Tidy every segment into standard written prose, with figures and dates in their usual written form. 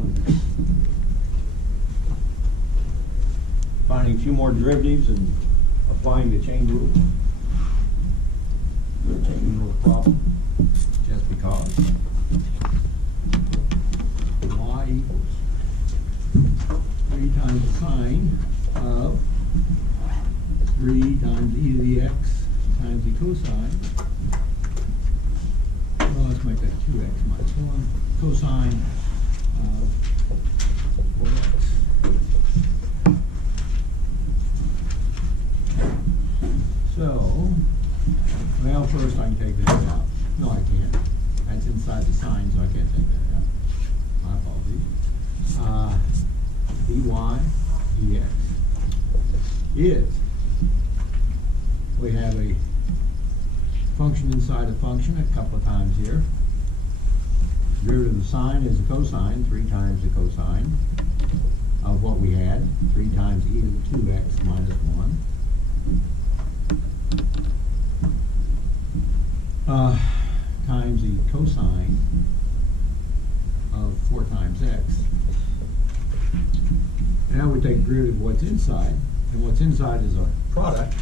on finding a few more derivatives and applying the chain rule. The chain rule problem, just because y equals 3 times the sine of 3 times e to the x times the cosine. Well, let's make that 2x minus 1 cosine of 4x. So, well, first I can take this out. No, I can't. That's inside the sign, so I can't take that out. My apologies. Dy dx is, we have a function inside a function a couple of times here. Derivative of the sine is the cosine, 3 times the cosine of what we had, 3 times e to the 2x minus 1. Times the cosine of 4 times x. Now we take derivative of what's inside, and what's inside is our product,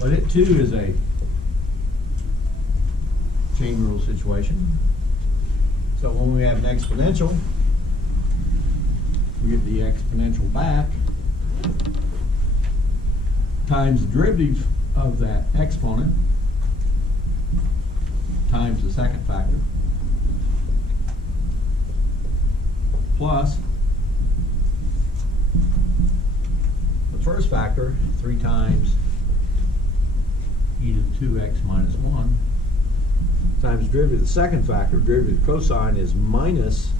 but it too is a chain rule situation. So when we have an exponential, we get the exponential back times the derivative of that exponent times the second factor plus the first factor, 3 times e to the 2x minus 1 times derivative of the second factor. Derivative of cosine is minus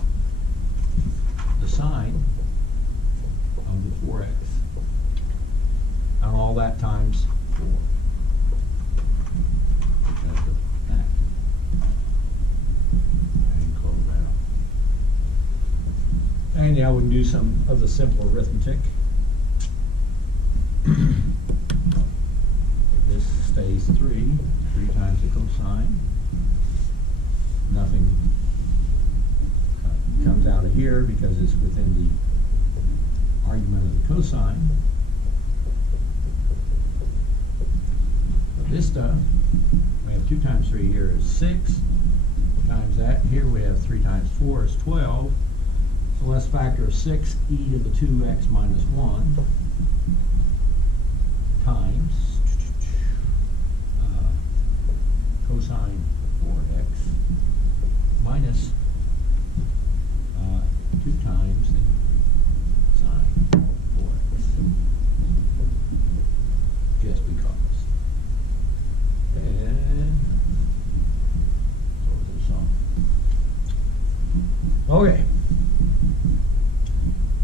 the sine of the 4x, and all that times 4. That's the back. And close that out. And now we can do some of the simple arithmetic. This stays 3 times the cosine. Nothing comes out of here because it's within the argument of the cosine. But this stuff, we have 2 times 3 here is 6 times that. Here we have 3 times 4 is 12. So let's factor 6 e to the 2x minus 1 times cosine 4x minus 2 times the sine 4x, just because. And close this off. Okay.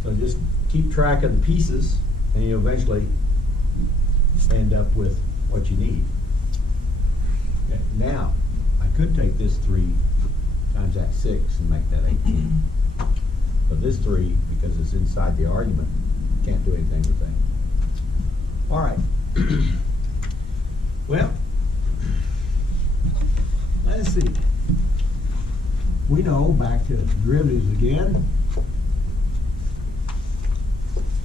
So just keep track of the pieces, and you'll eventually end up with what you need. Okay. Now, I could take this 3 times that 6 and make that 18. But this 3, because it's inside the argument, can't do anything with that. All right. Well, let's see. We know, back to derivatives again,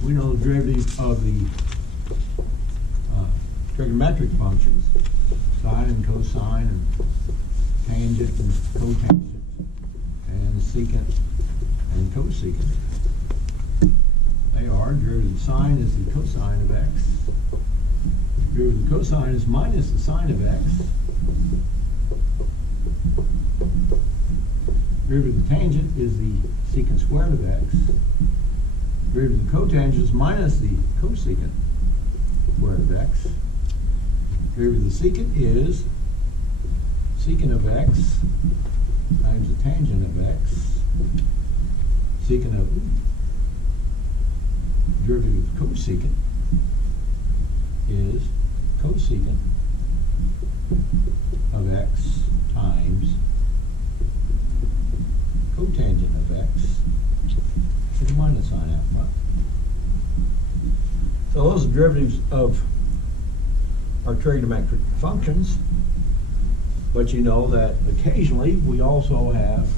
we know the derivative of the trigonometric functions, sine and cosine and tangent and cotangent and secant and cosecant. They are, derivative of sine is the cosine of x. Derivative of cosine is minus the sine of x. Derivative of the tangent is the secant squared of x. Derivative of the cotangent is minus the cosecant squared of x. Derivative of the secant is secant of x times the tangent of x. Secant of derivative of cosecant is cosecant of x times cotangent of x with a minus sign out front. So those are derivatives of our trigonometric functions, but you know that occasionally we also have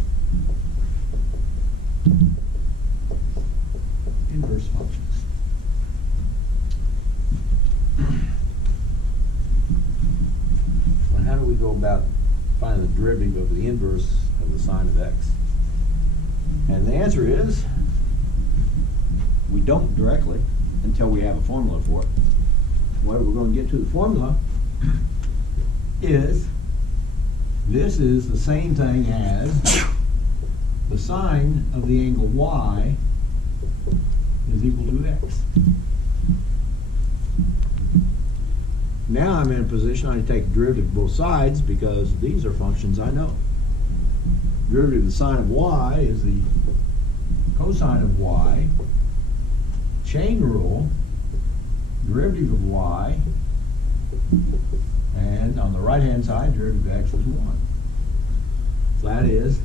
inverse functions. Well, how do we go about finding the derivative of the inverse of the sine of x? And the answer is, we don't directly until we have a formula for it. What we're going to get to the formula is, this is the same thing as the sine of the angle y is equal to x. Now I'm in a position I can take the derivative of both sides because these are functions I know. Derivative of the sine of y is the cosine of y, chain rule, derivative of y, and on the right hand side, derivative of x is 1. So that is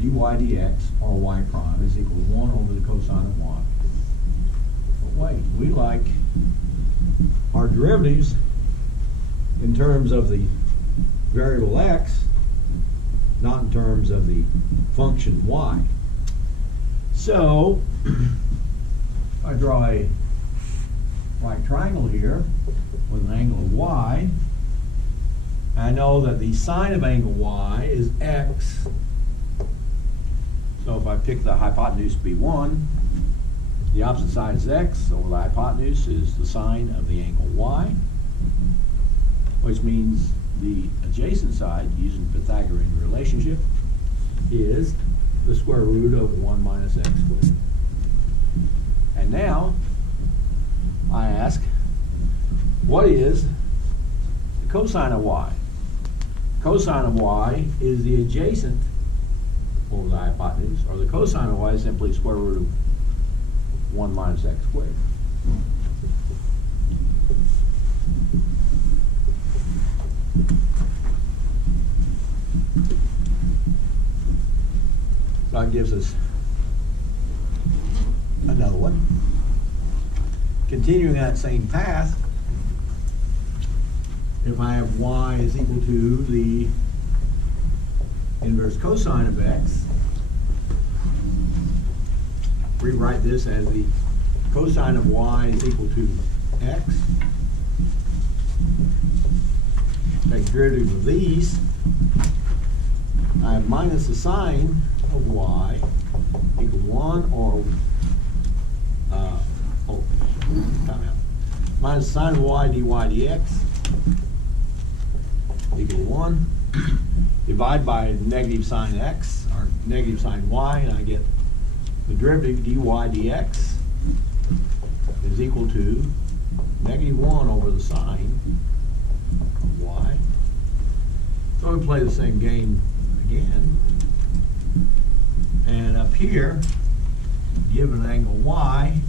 dy dx, or y prime, is equal to 1 over the cosine of y. But wait, we like our derivatives in terms of the variable x, not in terms of the function y. So, I draw a right triangle here with an angle of y. I know that the sine of angle y is x. So if I pick the hypotenuse to be 1, the opposite side is x, so the hypotenuse is the sine of the angle y, which means the adjacent side, using the Pythagorean relationship, is the square root of 1 minus x squared. And now, I ask, what is the cosine of y? Cosine of y is the adjacent over the hypotenuse, or the cosine of y is simply square root of 1 minus x squared. So that gives us another one. Continuing that same path, if I have y is equal to the inverse cosine of x, rewrite this as the cosine of y is equal to x. Take derivative of these. I have minus the sine of y equal 1, or minus sine of y dy dx equal 1. Divide by negative sine x, or negative sine y, and I get the derivative dy dx is equal to negative 1 over the sine of y. So we play the same game again. And up here, given angle y,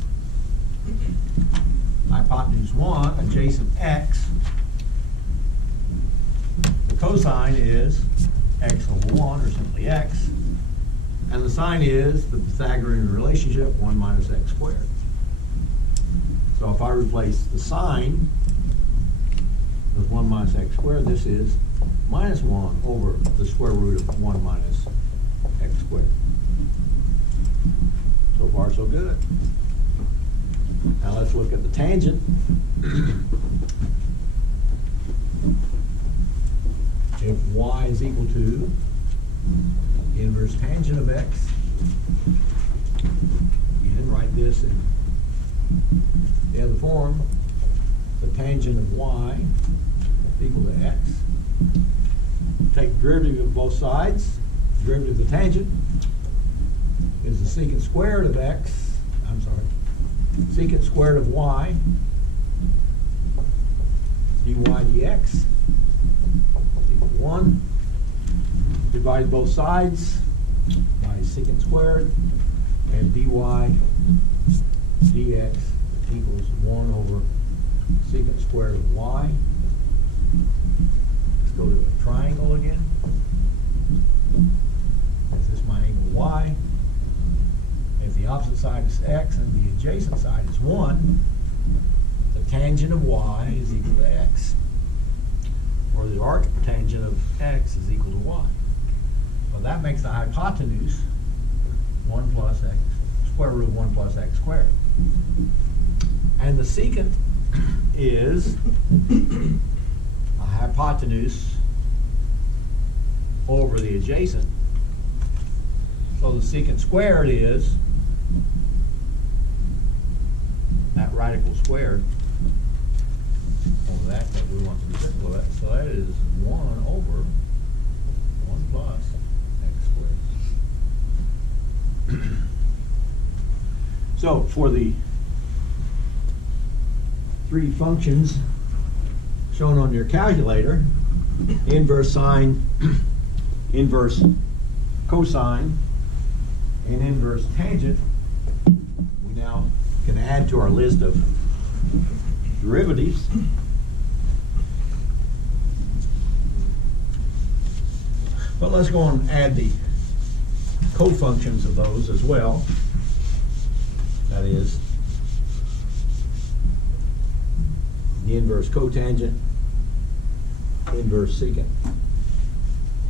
hypotenuse 1, adjacent x, the cosine is x over 1, or simply x, and the sine is the Pythagorean relationship, 1 minus x squared. So if I replace the sine with 1 minus x squared, this is minus 1 over the square root of 1 minus x squared. So far, so good. Now let's look at the tangent. If y is equal to the inverse tangent of x, again, write this in the other form, the tangent of y equal to x. Take derivative of both sides. Derivative of the tangent is the secant squared of x, secant squared of y dy dx equal 1. Divide both sides by secant squared, and dy dx equals 1 over secant squared of y. Let's go to a triangle again. This is my angle y. If the opposite side is x and the adjacent side is 1, the tangent of y is equal to x, or the arctangent of x is equal to y. So that makes the hypotenuse 1 plus x square root of 1 plus x squared. And the secant is a hypotenuse over the adjacent. So the secant squared is that radical squared over that we want to be circle of it. So that is 1 over 1 plus x squared. So for the three functions shown on your calculator, inverse sine, inverse cosine, and inverse tangent, we now can add to our list of derivatives. But let's go and add the cofunctions of those as well. That is the inverse cotangent, inverse secant,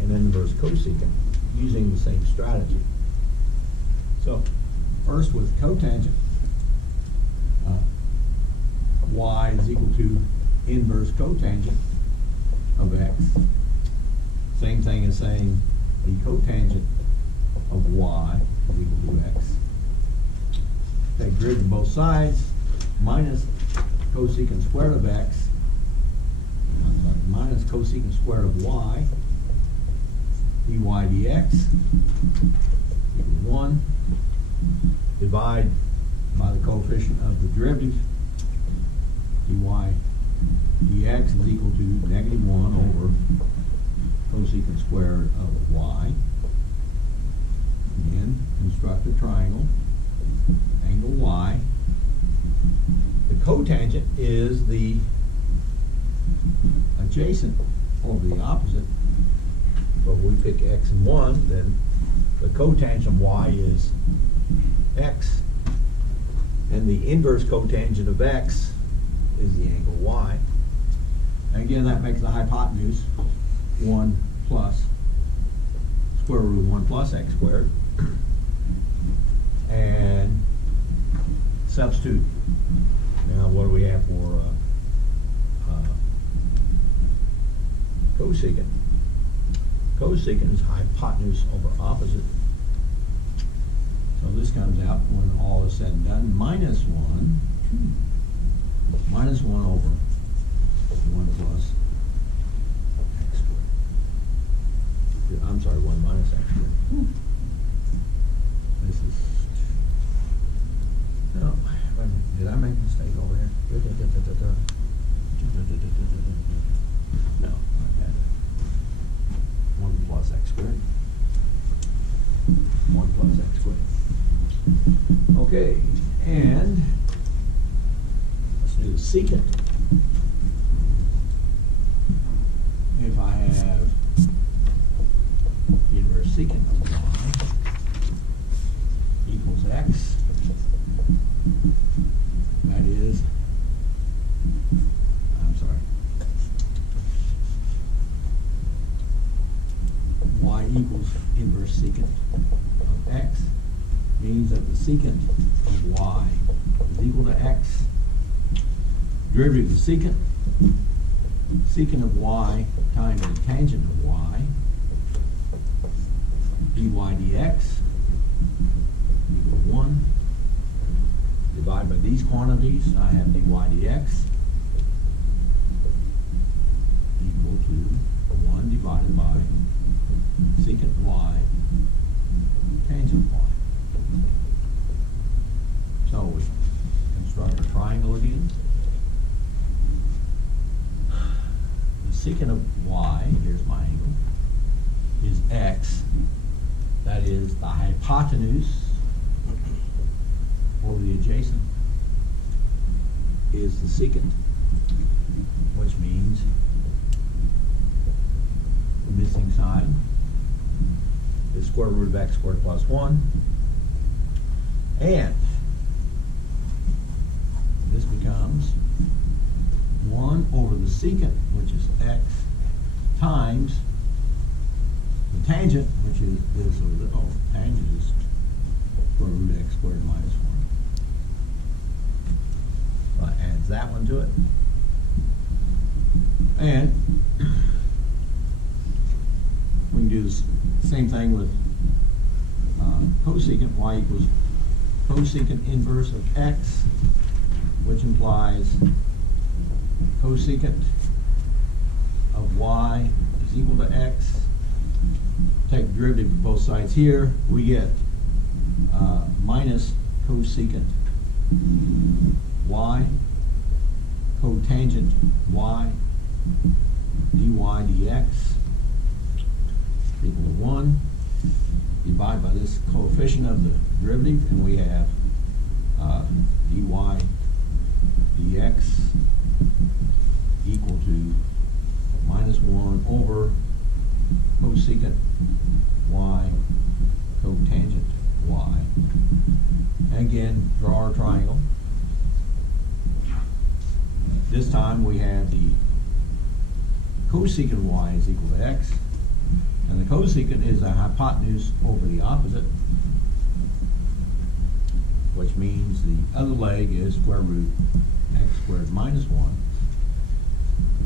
and inverse cosecant using the same strategy. So first with cotangent, y is equal to inverse cotangent of x. Same thing as saying the cotangent of y is equal to x. Take derivative of both sides, minus cosecant squared of x, minus cosecant squared of y, dy dx equals 1. Divide by the coefficient of the derivative. Dy dx is equal to negative 1 over cosecant squared of y. Again, construct a triangle, angle y. The cotangent is the adjacent over the opposite. But we pick x and 1, then the cotangent of y is x, and the inverse cotangent of x is the angle y. And again, that makes the hypotenuse 1 plus square root of 1 plus x squared. And substitute. Now, what do we have for cosecant? Cosecant is hypotenuse over opposite. So this comes out, when all is said and done, minus 1 over 1 plus x squared. I'm sorry, 1 minus x squared. This is, no, did I make a mistake over here? No, I had 1 plus x squared. 1 plus x squared. Okay, and let's do the secant. If I have the inverse secant of y equals x, that is, I'm sorry, y equals inverse secant of x, means that the secant of y is equal to x. Derivative of the secant of y times the tangent of y, dy dx equals 1. Divide by these quantities, I have dy dx equal to 1 divided by secant y tangent y. So we construct a triangle again. The secant of y, here's my angle, is x. That is the hypotenuse over the adjacent is the secant, which means the missing side is square root of x squared plus 1. And this becomes 1 over the secant, which is x, times the tangent, which is this, or the, oh, tangent is square root of x squared minus 1. So that adds that one to it. And we can do the same thing with cosecant y equals cosecant inverse of x, which implies cosecant of y is equal to x. Take the derivative of both sides here, we get minus cosecant y, cotangent y, dy dx equal to 1. Divide by this coefficient of the derivative, and we have dy dx equal to minus 1 over cosecant y cotangent y. And again, draw our triangle. This time we have the cosecant y is equal to x, and the cosecant is a hypotenuse over the opposite, which means the other leg is square root x squared minus 1.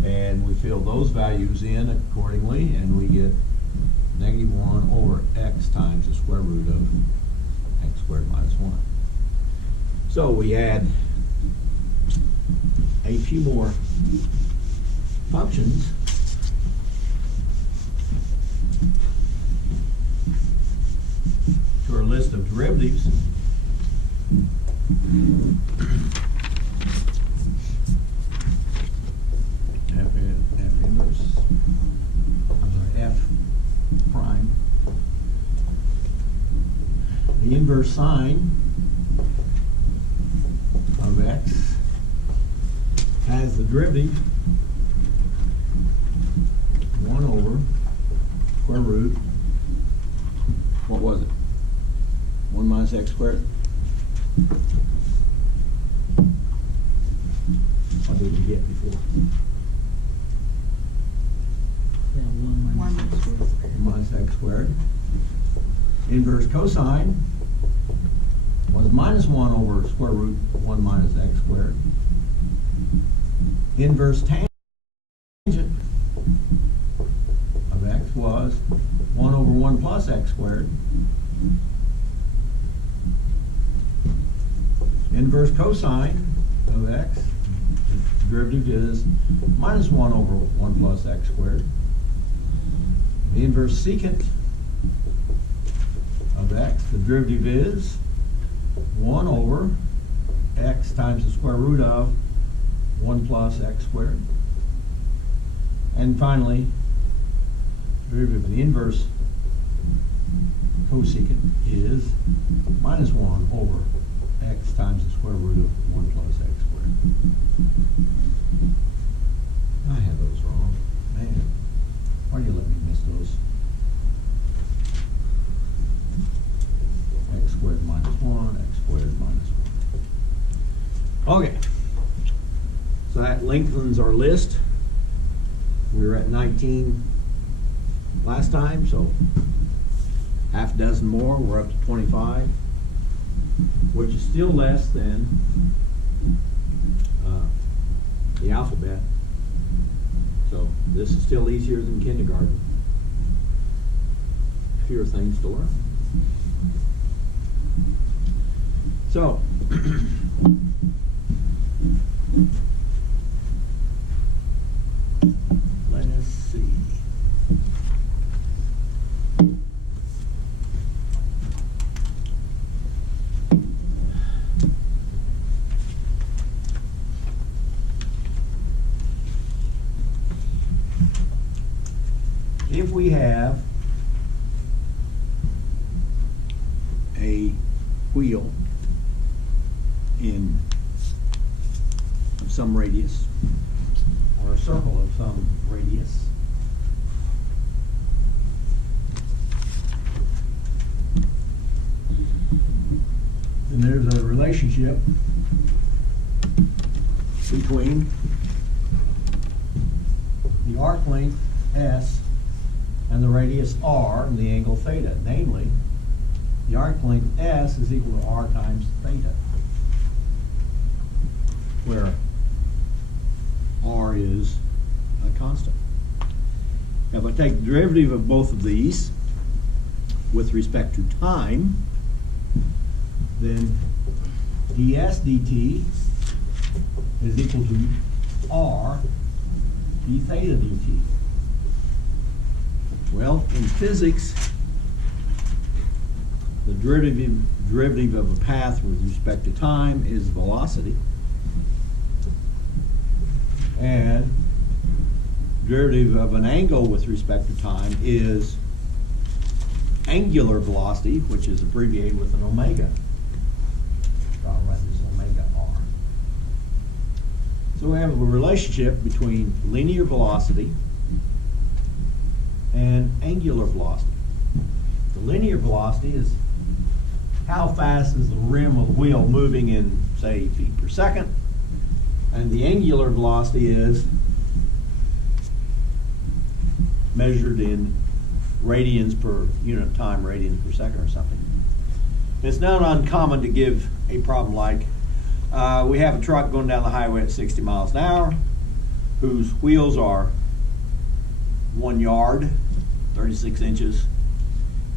And we fill those values in accordingly, and we get negative 1 over x times the square root of x squared minus 1. So we add a few more functions to our list of derivatives. F inverse, F prime. The inverse sine of x has the derivative 1 over square root, what was it? 1 minus x squared? What did we get before? Yeah, 1 minus x squared. 1 minus x squared. Inverse cosine was minus 1 over square root 1 minus x squared. Inverse tangent of x was 1 over 1 plus x squared. Inverse cosine of x, the derivative is minus 1 over 1 plus x squared. The inverse secant of x, the derivative is 1 over x times the square root of 1 plus x squared. And finally, derivative of the inverse cosecant is minus 1 over x times the square root of 1 plus x squared. I had those wrong. Man, why do you let me miss those? X squared minus 1, x squared minus 1. Okay, so that lengthens our list. We were at 19 last time, so half a dozen more, we're up to 25, which is still less than the alphabet. So this is still easier than kindergarten. Fewer things to learn. So let us see. If we have a wheel in some radius, or a circle of some radius, and there's a relationship between the arc length S and the radius R and the angle theta. Namely, the arc length S is equal to R times theta, where R is a constant. Now if I take the derivative of both of these with respect to time, then ds dt is equal to R d theta dt. Well, in physics, the derivative of a path with respect to time is velocity, and derivative of an angle with respect to time is angular velocity, which is abbreviated with an omega. So I'll write this omega r. So we have a relationship between linear velocity and angular velocity. The linear velocity is how fast is the rim of the wheel moving in, say, feet per second, and the angular velocity is measured in radians per unit of time, radians per second or something. It's not uncommon to give a problem like, we have a truck going down the highway at 60 miles an hour, whose wheels are 1 yard, 36 inches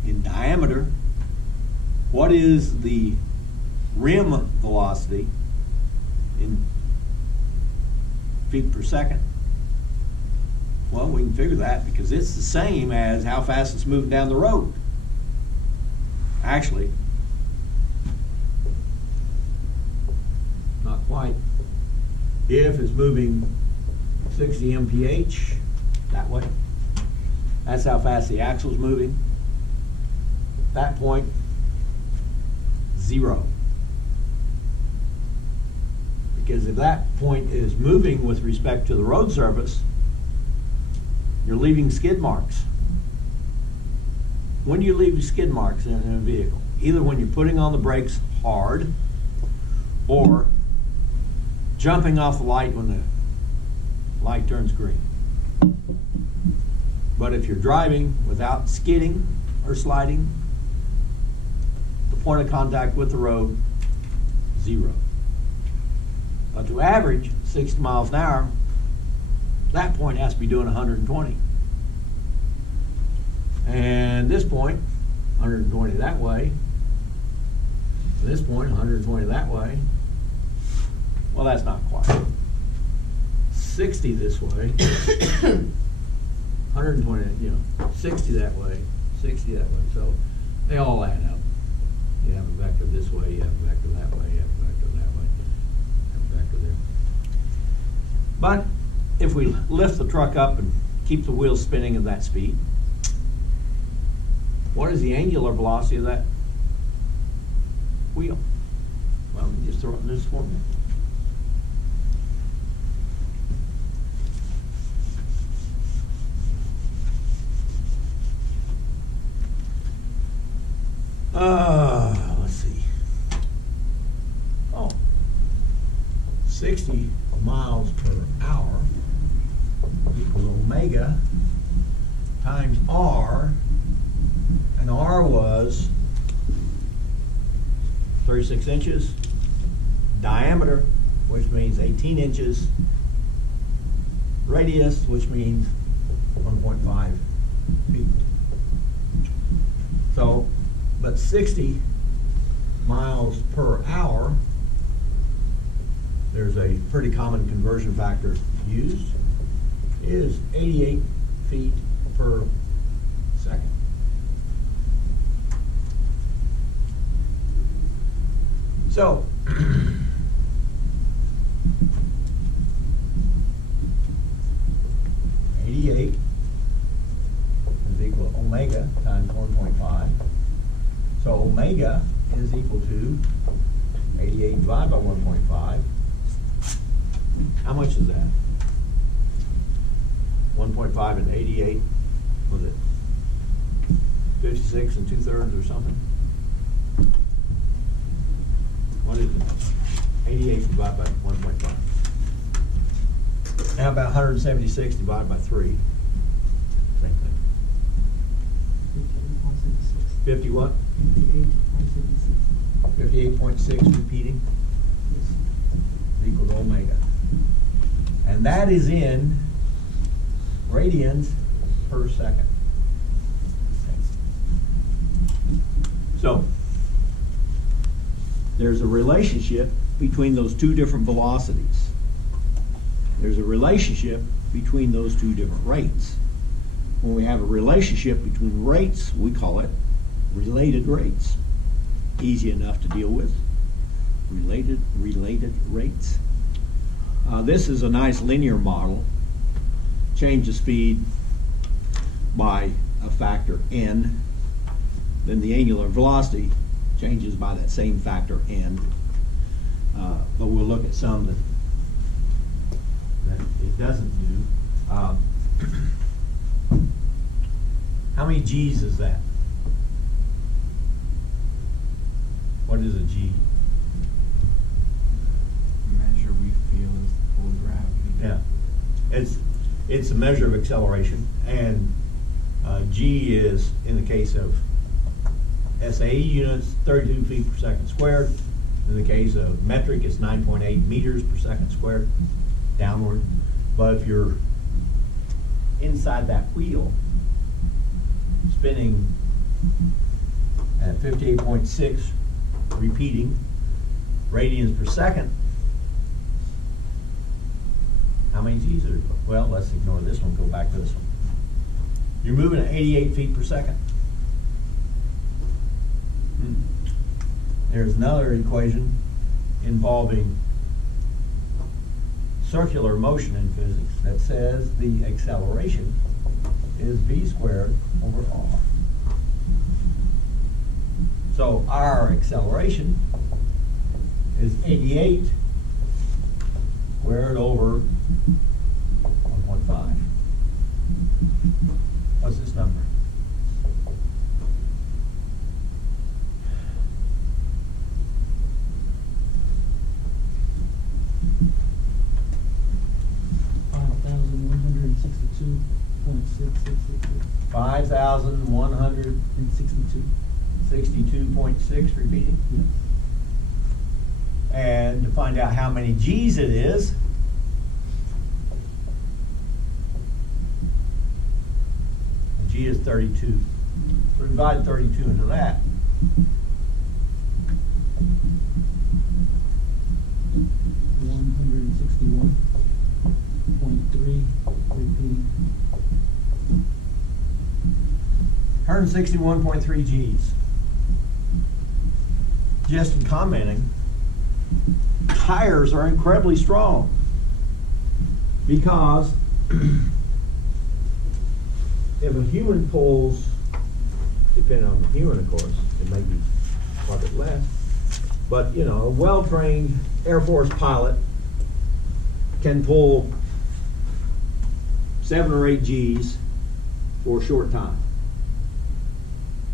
in diameter. What is the rim velocity in feet per second? Well, we can figure that because it's the same as how fast it's moving down the road. Actually, not quite. If it's moving 60 mph that way, that's how fast the axle's moving. That point, 0. Because if that point is moving with respect to the road surface, you're leaving skid marks. When do you leave skid marks in a vehicle? Either when you're putting on the brakes hard or jumping off the light when the light turns green. But if you're driving without skidding or sliding, the point of contact with the road, 0. But to average 60 miles an hour, that point has to be doing 120. And this point, 120 that way. This point, 120 that way. Well, that's not quite. 60 this way. 120, 60 that way, 60 that way. So they all add up. You have a vector this way, you have a vector that way, you have a vector that way, you have a vector there. But if we lift the truck up and keep the wheels spinning at that speed, what is the angular velocity of that wheel? Well, just throw it in this formula. Let's see. 60 miles per hour equals omega times R, and R was 36 inches, diameter, which means 18 inches, radius, which means 1.5 feet. So, but 60 miles per hour, there's a pretty common conversion factor used, is 88 feet per second. So, 88 is equal to omega times 1.5. So omega is equal to 88 divided by 1.5. How much is that? 1.5 and 88, was it 56 2/3 or something? What is it? 88 divided by 1.5. How about 176 divided by 3? Same thing. 176. 50 what? 58.76. 58.6 repeating Yes. is equal to omega. And that is in radians per second. So, there's a relationship between those two different velocities. There's a relationship between those two different rates. When we have a relationship between rates, we call it related rates. Easy enough to deal with. Related rates. This is a nice linear model. Change the speed by a factor n. Then the angular velocity changes by that same factor n. But we'll look at some that it doesn't do. How many G's is that? What is a G? Measure we feel is the pull of gravity. Yeah, it's a measure of acceleration, and G is, in the case of SAE units, 32 feet per second squared. In the case of metric, it's 9.8 meters per second squared, downward. But if you're inside that wheel, spinning at 58.6 repeating radians per second, how many G's are there? Well, let's ignore this one, go back to this one. You're moving at 88 feet per second. There's another equation involving circular motion in physics that says the acceleration is v squared over r. So our acceleration is 88 squared over 1.5. What's this number? $5,162.6 repeating. Yep. And to find out how many G's it is, a G is 32. So divide 32 into that. $161.3 repeating. 161.3 G's. Just in commenting, tires are incredibly strong because if a human pulls, depending on the human of course, it may be quite a bit less, but you know, a well-trained Air Force pilot can pull 7 or 8 G's for a short time.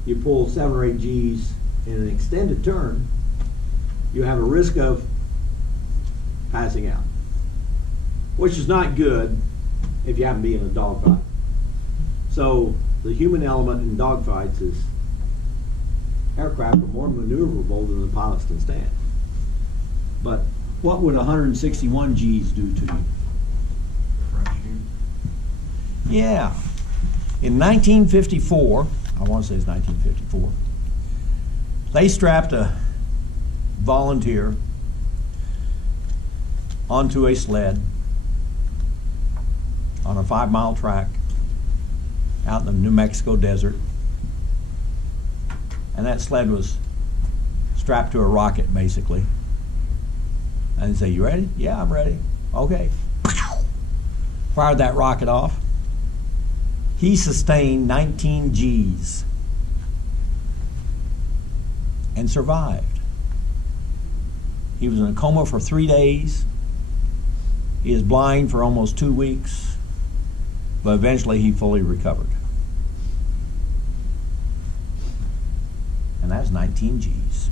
You pull 7 or 8 G's in an extended turn, you have a risk of passing out, which is not good if you happen to be in a dogfight. So the human element in dogfights is aircraft are more maneuverable than the pilots can stand. But what would 161 G's do to you? Crush you. Yeah. In 1954, I want to say it's 1954, they strapped a volunteer onto a sled on a 5-mile track out in the New Mexico desert. And that sled was strapped to a rocket, basically. And they say, "You ready?" "Yeah, I'm ready." "Okay." Fired that rocket off. He sustained 19 G's and survived. He was in a coma for 3 days. He is blind for almost 2 weeks, but eventually he fully recovered. And that's 19 G's.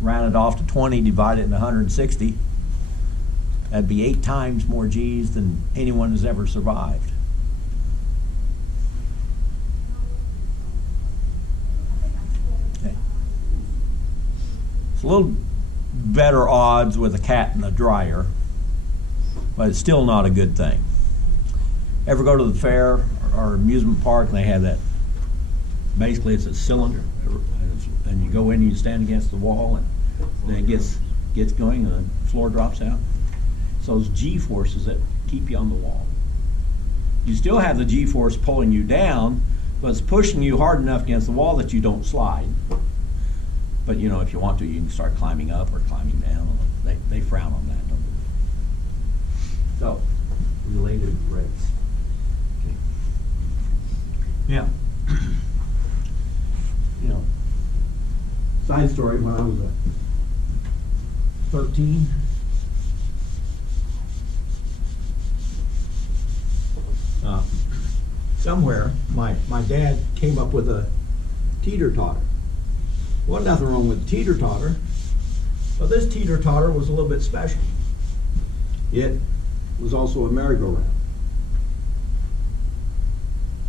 Round it off to 20, divide it into 160. That'd be 8 times more G's than anyone has ever survived. a little better odds with a cat in the dryer, but it's still not a good thing. Ever go to the fair or amusement park and they have that, basically it's a cylinder, and you go in and you stand against the wall and then it gets going and the floor drops out. It's those G-forces that keep you on the wall. You still have the G-force pulling you down, but it's pushing you hard enough against the wall that you don't slide. But you know, if you want to, you can start climbing up or climbing down. They frown on that, don't they? So, related rates. Okay. Now, you know, side story, when I was 13, somewhere my dad came up with a teeter-totter. Wasn't nothing wrong with the teeter-totter, but this teeter-totter was a little bit special. It was also a merry-go-round.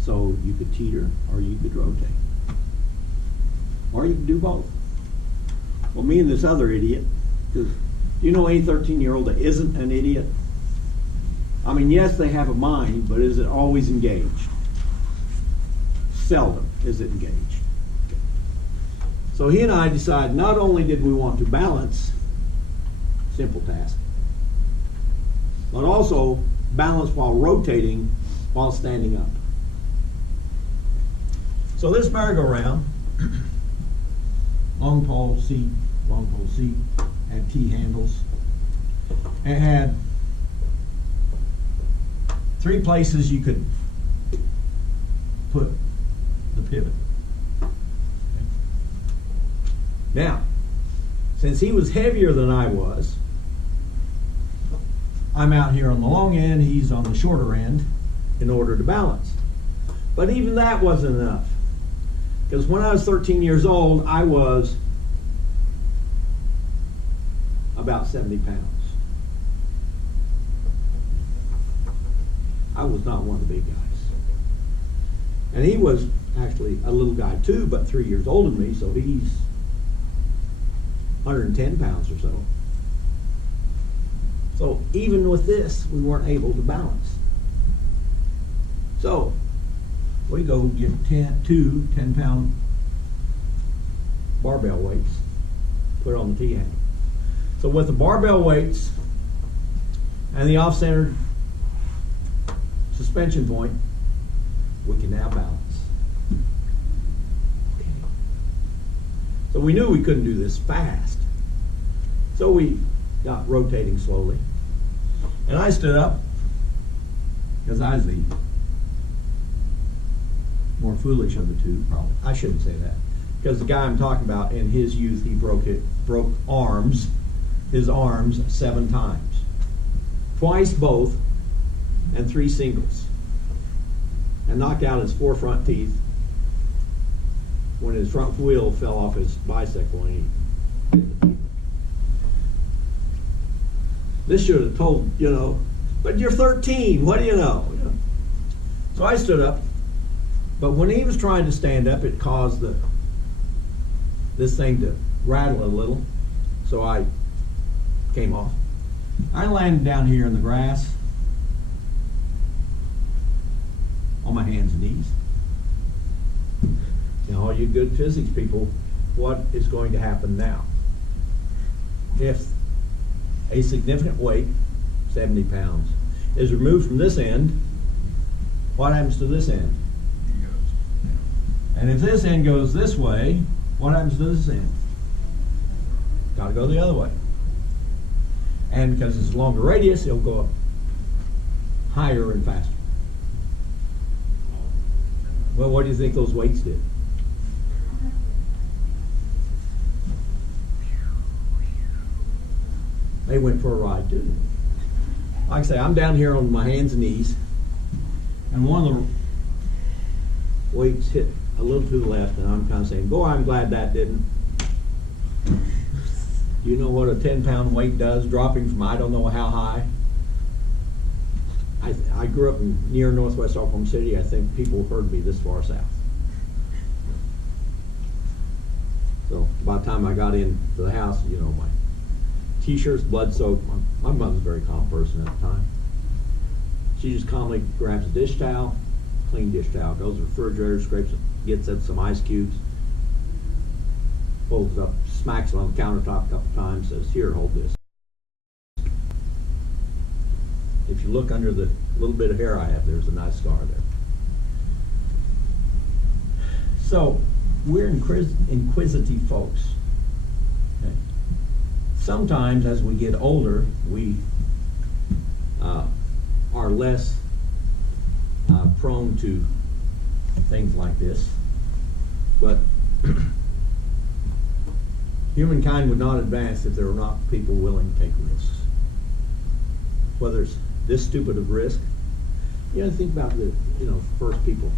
So you could teeter or you could rotate. Or you could do both. Well, me and this other idiot, do you know any 13-year-old that isn't an idiot? I mean, yes, they have a mind, but is it always engaged? Seldom is it engaged. So he and I decided not only did we want to balance, simple task, but also balance while rotating while standing up. So this merry-go-round, long pole seat, had T-handles. It had 3 places you could put the pivot. Now, since he was heavier than I was, I'm out here on the long end, he's on the shorter end in order to balance. But even that wasn't enough. Because when I was 13 years old, I was about 70 pounds. I was not one of the big guys. And he was actually a little guy too, but 3 years older than me, so he's 110 pounds or so. So even with this, we weren't able to balance. So we go get 2 10-pound barbell weights, put it on the T-handle. So with the barbell weights and the off-centered suspension point, we can now balance. Okay. So we knew we couldn't do this fast. So we got rotating slowly. And I stood up, because I was the more foolish of the two, probably. I shouldn't say that. Because the guy I'm talking about, in his youth, he broke his arms 7 times. Twice both, and 3 singles. And knocked out his 4 front teeth when his front wheel fell off his bicycle and he hit the teeth. This should have told, you know, but you're 13, what do you know? So I stood up, but when he was trying to stand up, it caused this thing to rattle a little, so I came off. I landed down here in the grass on my hands and knees. Now, all you good physics people, what is going to happen now? If a significant weight, 70 pounds, is removed from this end, what happens to this end? And if this end goes this way, what happens to this end? Got to go the other way. And because it's a longer radius, it'll go up higher and faster. Well, what do you think those weights did? They went for a ride too. Like I say, I'm down here on my hands and knees, and one of the weights hit a little to the left, and I'm kind of saying, boy, I'm glad that didn't. You know what a 10-pound weight does, dropping from I don't know how high? I grew up near northwest Oklahoma City. I think people heard me this far south. So by the time I got into the house, you know, my t-shirt's blood soaked. My mother's a very calm person at the time. She just calmly grabs a dish towel, clean dish towel, goes to the refrigerator, scrapes it, gets up some ice cubes, pulls it up, smacks it on the countertop a couple times, says, "Here, hold this." If you look under the little bit of hair I have, there's a nice scar there. So, we're inquisitive folks. Okay. Sometimes, as we get older, we are less prone to things like this. But humankind would not advance if there were not people willing to take risks. Whether it's this stupid of risk, you know, think about the first people.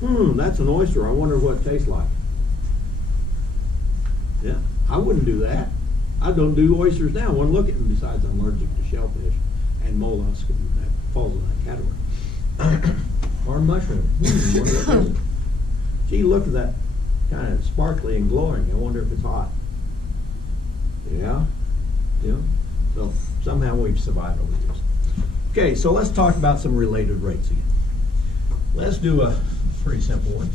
That's an oyster. I wonder what it tastes like. Yeah, I wouldn't do that. I don't do oysters now. One look at them. Besides, I'm allergic to shellfish and mollusks. That falls in that category. Or mushroom. Wonder what it is. Gee, look at that, kind of sparkly and glowing. I wonder if it's hot. Yeah. So somehow we've survived over the years. Okay, so let's talk about some related rates again. Let's do a pretty simple one.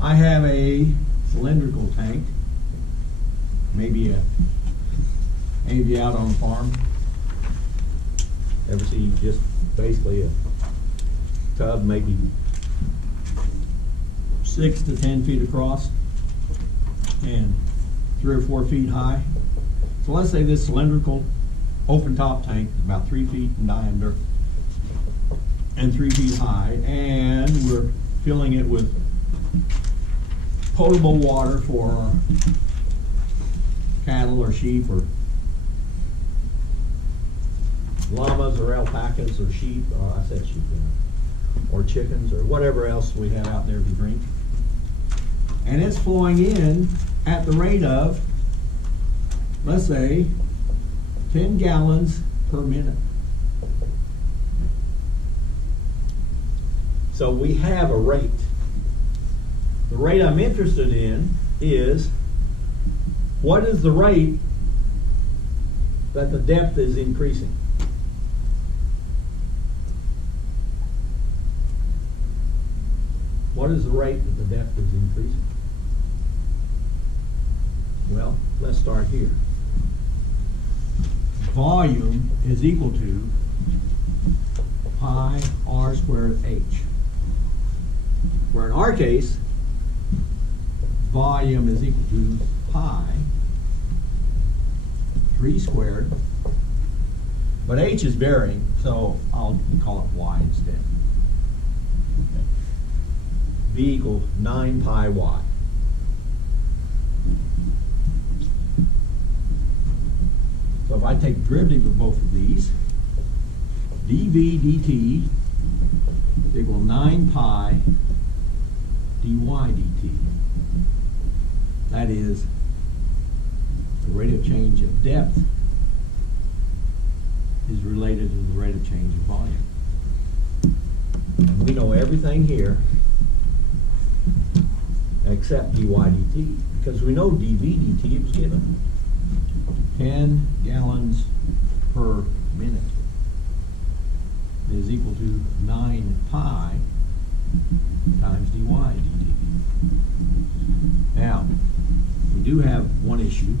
I have a cylindrical tank, maybe out on a farm. Ever see just basically a tub, maybe 6 to 10 feet across and 3 or 4 feet high. So let's say this cylindrical open top tank is about 3 feet in diameter and 3 feet high, and we're filling it with potable water for cattle or sheep or llamas or alpacas or sheep, I said sheep, or chickens or whatever else we have out there to drink. And it's flowing in at the rate of, let's say, 10 gallons per minute. So we have a rate. The rate I'm interested in is, what is the rate that the depth is increasing? What is the rate that the depth is increasing? Well, let's start here. Volume is equal to pi r squared h. Where in our case, volume is equal to pi 3 squared, but h is varying, so I'll call it y instead. Okay. V equals 9 pi y. So if I take the derivative of both of these, dv dt is equal to 9 pi dy dt. That is the rate of change of depth is related to the rate of change of volume. And we know everything here except dy dt, because we know dv dt was given 10 gallons per minute is equal to 9 pi times dy dt. Now, we do have one issue.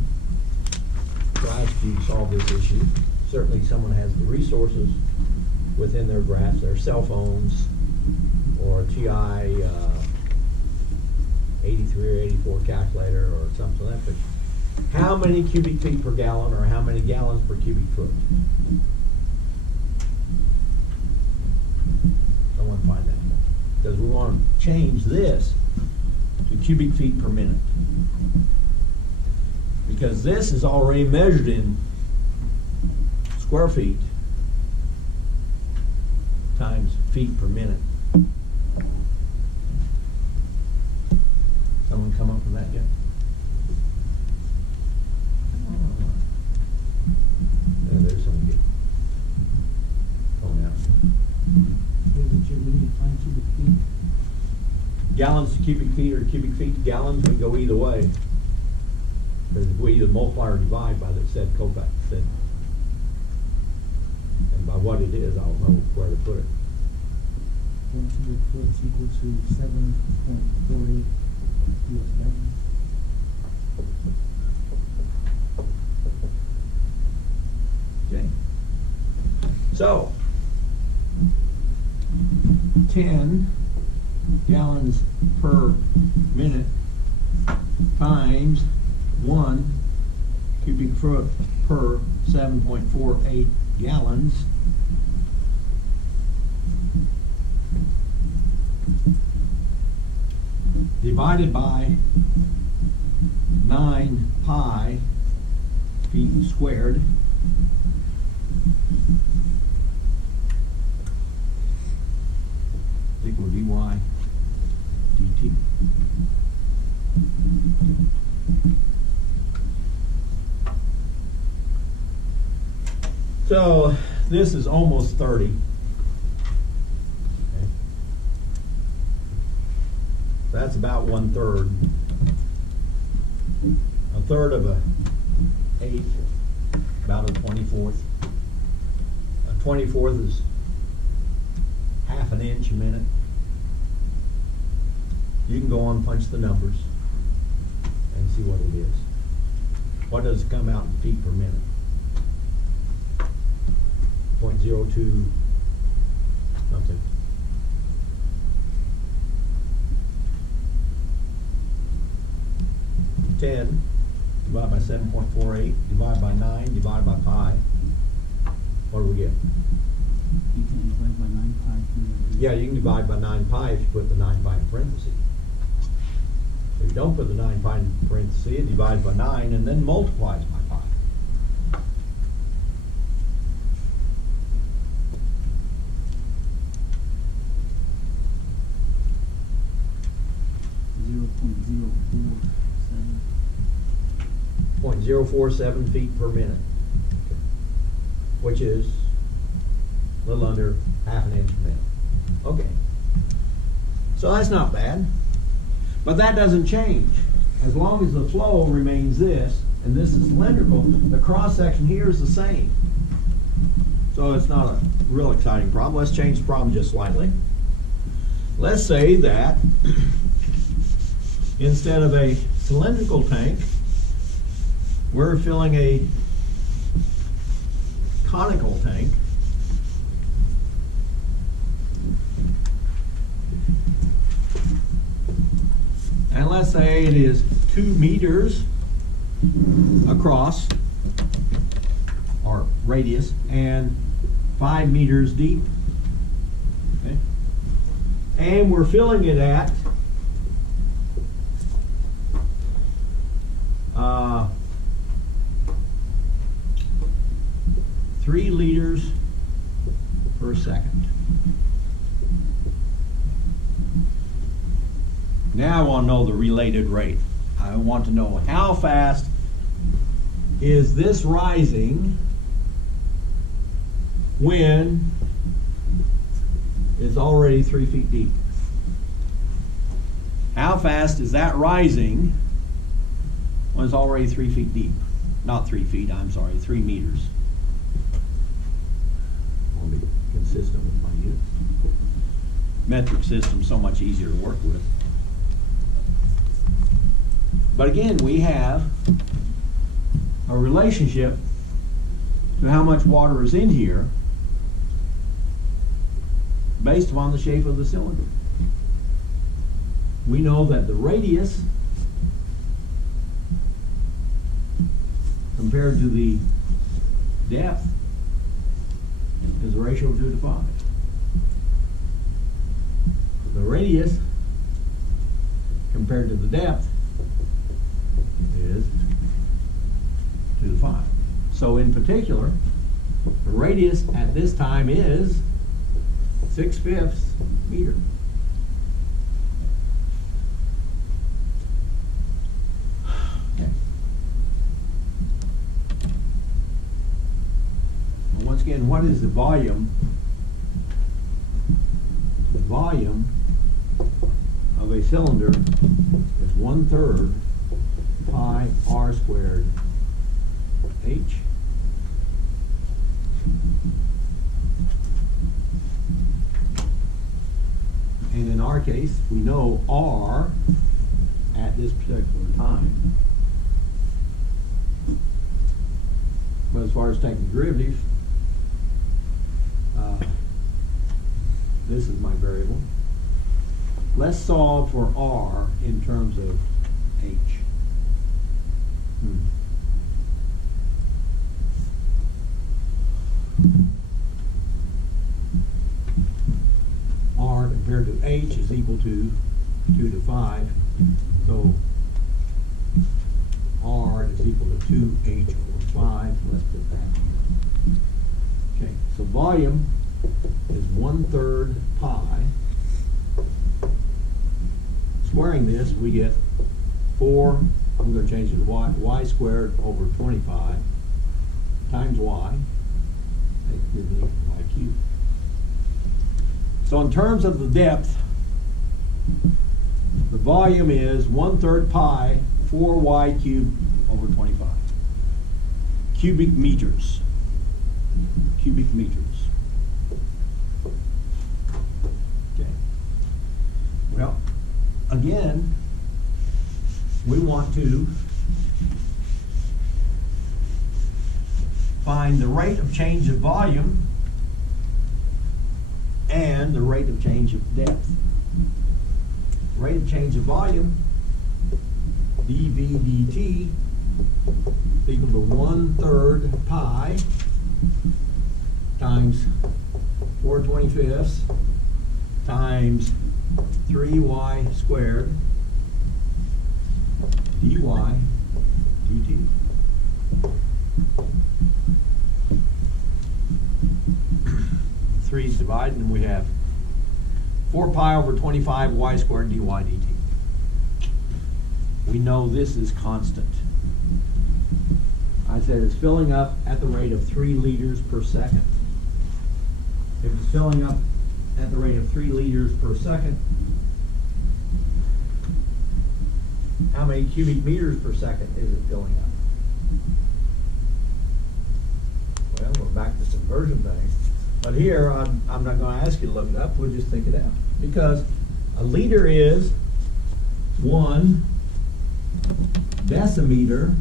To ask you to solve this issue. Certainly someone has the resources within their graphs, their cell phones, or TI 83 or 84 calculator or something like that. But how many cubic feet per gallon or how many gallons per cubic foot? Someone find that. Because we want to change this to cubic feet per minute. Because this is already measured in square feet times feet per minute. Someone come up with that yet? Yeah, there's someone getting going out. We need to find cubic feet. gallons to cubic feet or cubic feet to gallons, we can go either way. Because we either multiply or divide by the said Calc. And by what it is, I'll know where to put it. 100 foot is equal to 7.48 US gallons. Okay. So, 10 gallons per minute times 1 cubic foot per 7.48 gallons divided by 9 pi feet squared equal dy dt. So this is almost 30. Okay. That's about 1/3. A third of a eighth, about a 24th. A 24th is half an inch a minute. You can go on and punch the numbers and see what it is. What does it come out in feet per minute? 0.02 something. Ten divided by 7.48 divided by 9 divided by pi. What do we get? You can divide by 9 pi. Yeah, you can divide by 9 pi if you put the 9 pi in parentheses. If you don't put the 9 pi in parentheses, it divides by 9 and then multiplies by pi. 0.047 feet per minute, which is a little under half an inch a minute. Okay. So that's not bad. But that doesn't change. As long as the flow remains this, and this is cylindrical, the cross section here is the same. So it's not a real exciting problem. Let's change the problem just slightly. Let's say that instead of a cylindrical tank, we're filling a conical tank. And let's say it is 2 meters across, or radius, and 5 meters deep. Okay. And we're filling it at 3 liters per second. Now I want to know the related rate. I want to know how fast is this rising when it's already 3 feet deep. How fast is that rising when it's already 3 feet deep? Not 3 feet, I'm sorry, 3 meters. I want to be consistent with my units. Metric system's so much easier to work with. But again, we have a relationship to how much water is in here based upon the shape of the cylinder. We know that the radius compared to the depth is a ratio of 2 to 5. The radius compared to the depth is 2 to 5. So in particular, the radius at this time is 6/5 meter. Okay. Well, once again, what is the volume? The volume of a a cylinder is 1/3 pi r squared h. And in our case, we know r at this particular time. But as far as taking the derivative, this is my variable. Let's solve for r in terms of h. R compared to h is equal to 2 to 5. So r is equal to 2h over 5. Let's put that here. Okay, so volume is 1/3 pi. Squaring this, we get 4, I'm going to change it to y squared over 25 times y. That gives me y cubed. So in terms of the depth, the volume is 1/3 pi 4y cubed over 25. Cubic meters. Cubic meters. Okay. Well, again, we want to find the rate of change of volume and the rate of change of depth. Rate of change of volume, dV dt, equal to 1/3 pi times 4/25 times 3y squared dy dt. Three's divided, and we have 4 pi over 25 y squared dy dt. We know this is constant. I said it's filling up at the rate of 3 liters per second. If it's filling up at the rate of 3 liters per second, how many cubic meters per second is it filling up? Well, we're back to this conversion thing. But here, I'm not going to ask you to look it up. We'll just think it out. Because a liter is 1 decimeter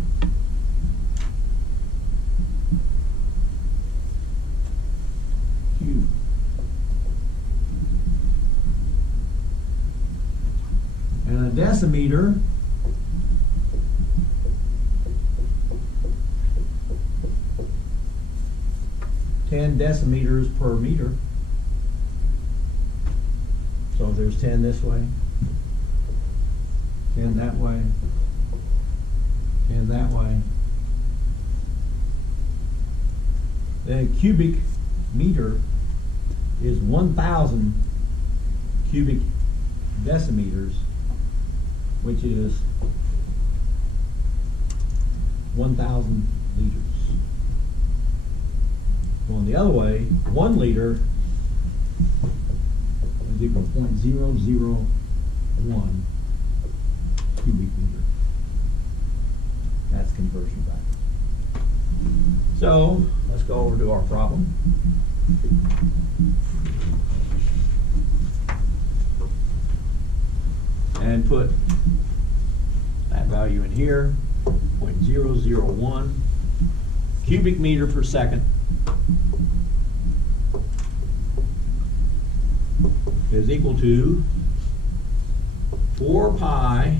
cubed. And a decimeter decimeters per meter. So there's 10 this way, 10 that way, 10 that way. The cubic meter is 1,000 cubic decimeters, which is 1,000 liters. Going the other way, 1 liter is equal to 0.001 cubic meter. That's conversion factor. So let's go over to our problem. And put that value in here, 0.001 cubic meter per second is equal to 4 pi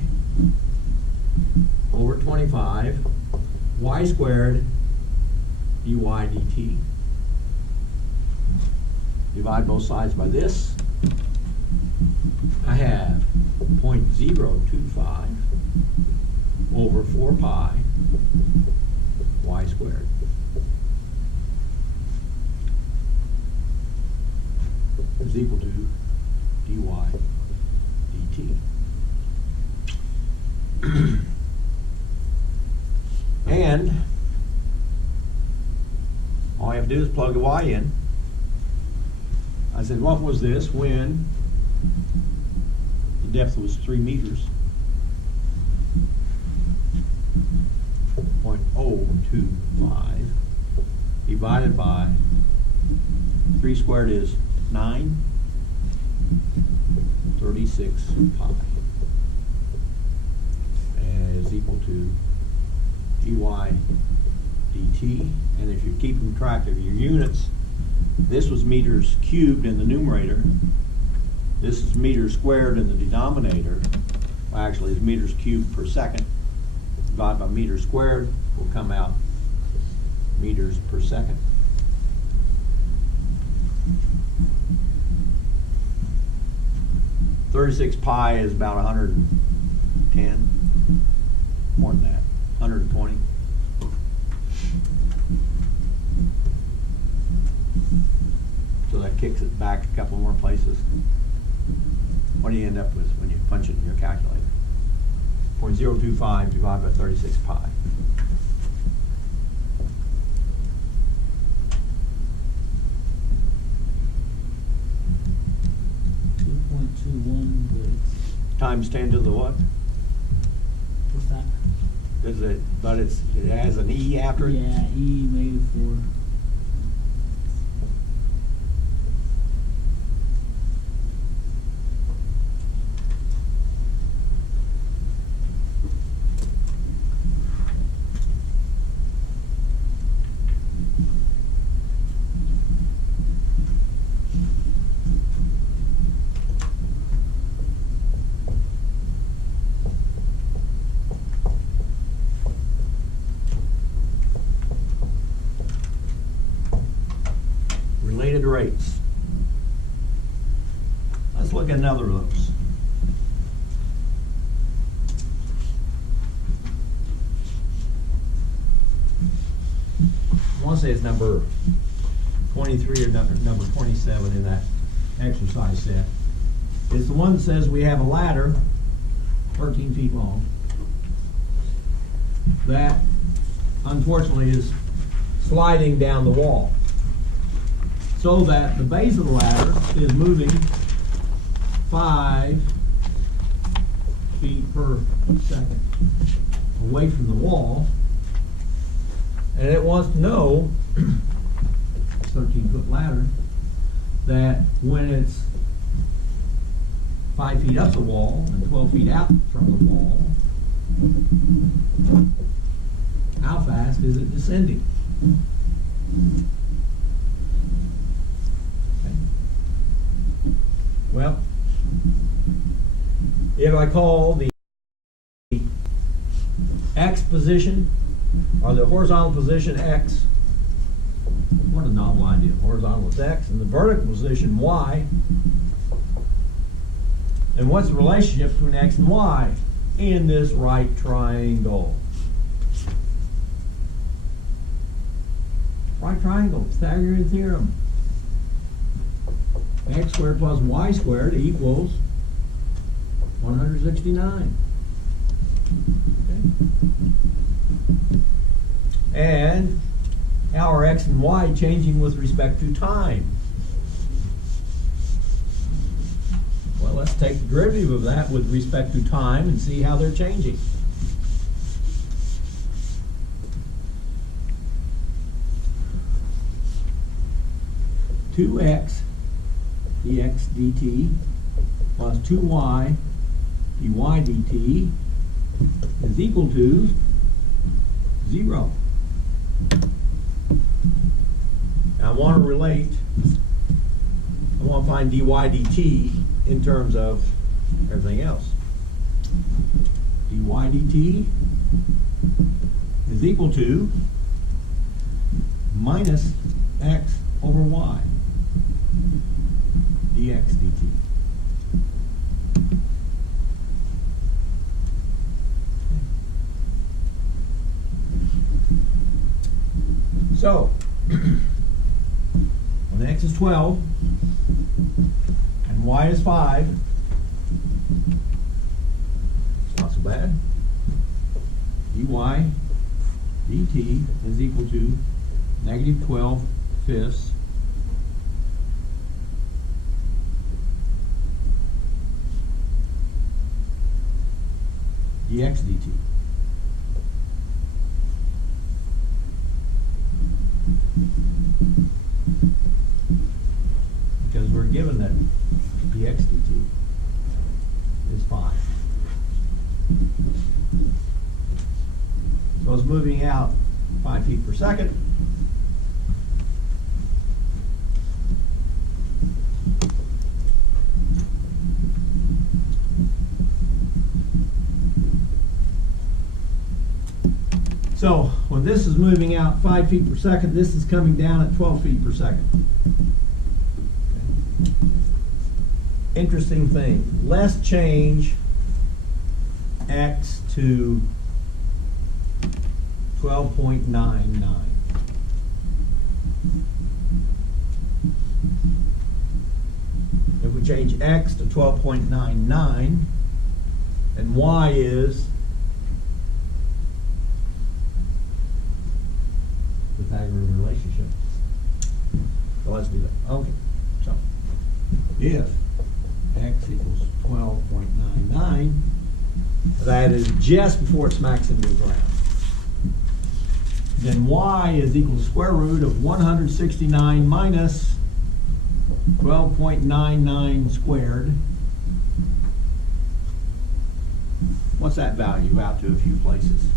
over 25 y squared dy dt. Divide both sides by this. I have 0.025 over 4 pi y squared. Is equal to dy dt. And all I have to do is plug a y in. I said, what was this when depth was 3 meters. 0.025 divided by 3 squared is 9, 36 pi, and is equal to dy dt. And if you're keeping track of your units, this was meters cubed in the numerator. This is meters squared in the denominator. Well, actually, it's meters cubed per second. Divided by meters squared will come out meters per second. .36 pi is about 110, more than that, 120. So that kicks it back a couple more places. What do you end up with when you punch it in your calculator? 0.025 divided by 36 pi. Times 10 to the what? What's that? Does it? But it has an e after it. Yeah, E made 4. Related rates. Let's look at another of those. I want to say it's number 23 or number 27 in that exercise set. It's the one that says we have a ladder 13 feet long that unfortunately is sliding down the wall, so that the base of the ladder is moving 5 feet per second away from the wall, and it wants to know, 13-foot ladder, that when it's 5 feet up the wall and 12 feet out from the wall, how fast is it descending? Well, if I call the X position, or the horizontal position X, what a novel idea. Horizontal is X, and the vertical position Y. And what's the relationship between X and Y in this right triangle? Right triangle, Pythagorean theorem. X squared plus Y squared equals 169. Okay. And how are X and Y changing with respect to time? Well, let's take the derivative of that with respect to time and see how they're changing. Two x dx dt plus 2y dy dt is equal to 0. Now I want to relate, I want to find dy dt in terms of everything else. Dy dt is equal to minus x over y dx dt. So, when x is 12 and y is 5, it's not so bad. dy dt is equal to negative 12 fifths dx dt. Because we're given that dx dt is 5. So it's moving out 5 feet per second. So when this is moving out 5 feet per second, this is coming down at 12 feet per second. Okay. Interesting thing. Let's change x to 12.99. If we change x to 12.99, and y is Pythagorean relationship. So let's do that. Okay. So if x equals 12.99, that is just before it smacks into the ground. Then y is equal to square root of 169 minus 12.99 squared. What's that value out to a few places?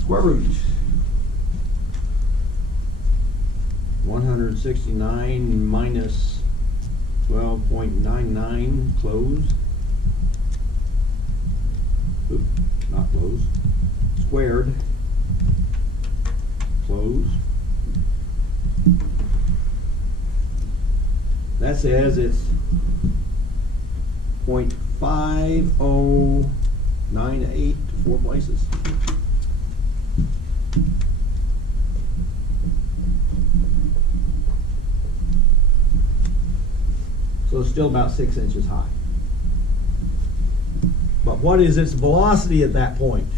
Square root 169 minus 12.99 close. Oop, not close. Squared close. That says it's 0.5098 to 4 places. So it's still about 6 inches high. But what is its velocity at that point?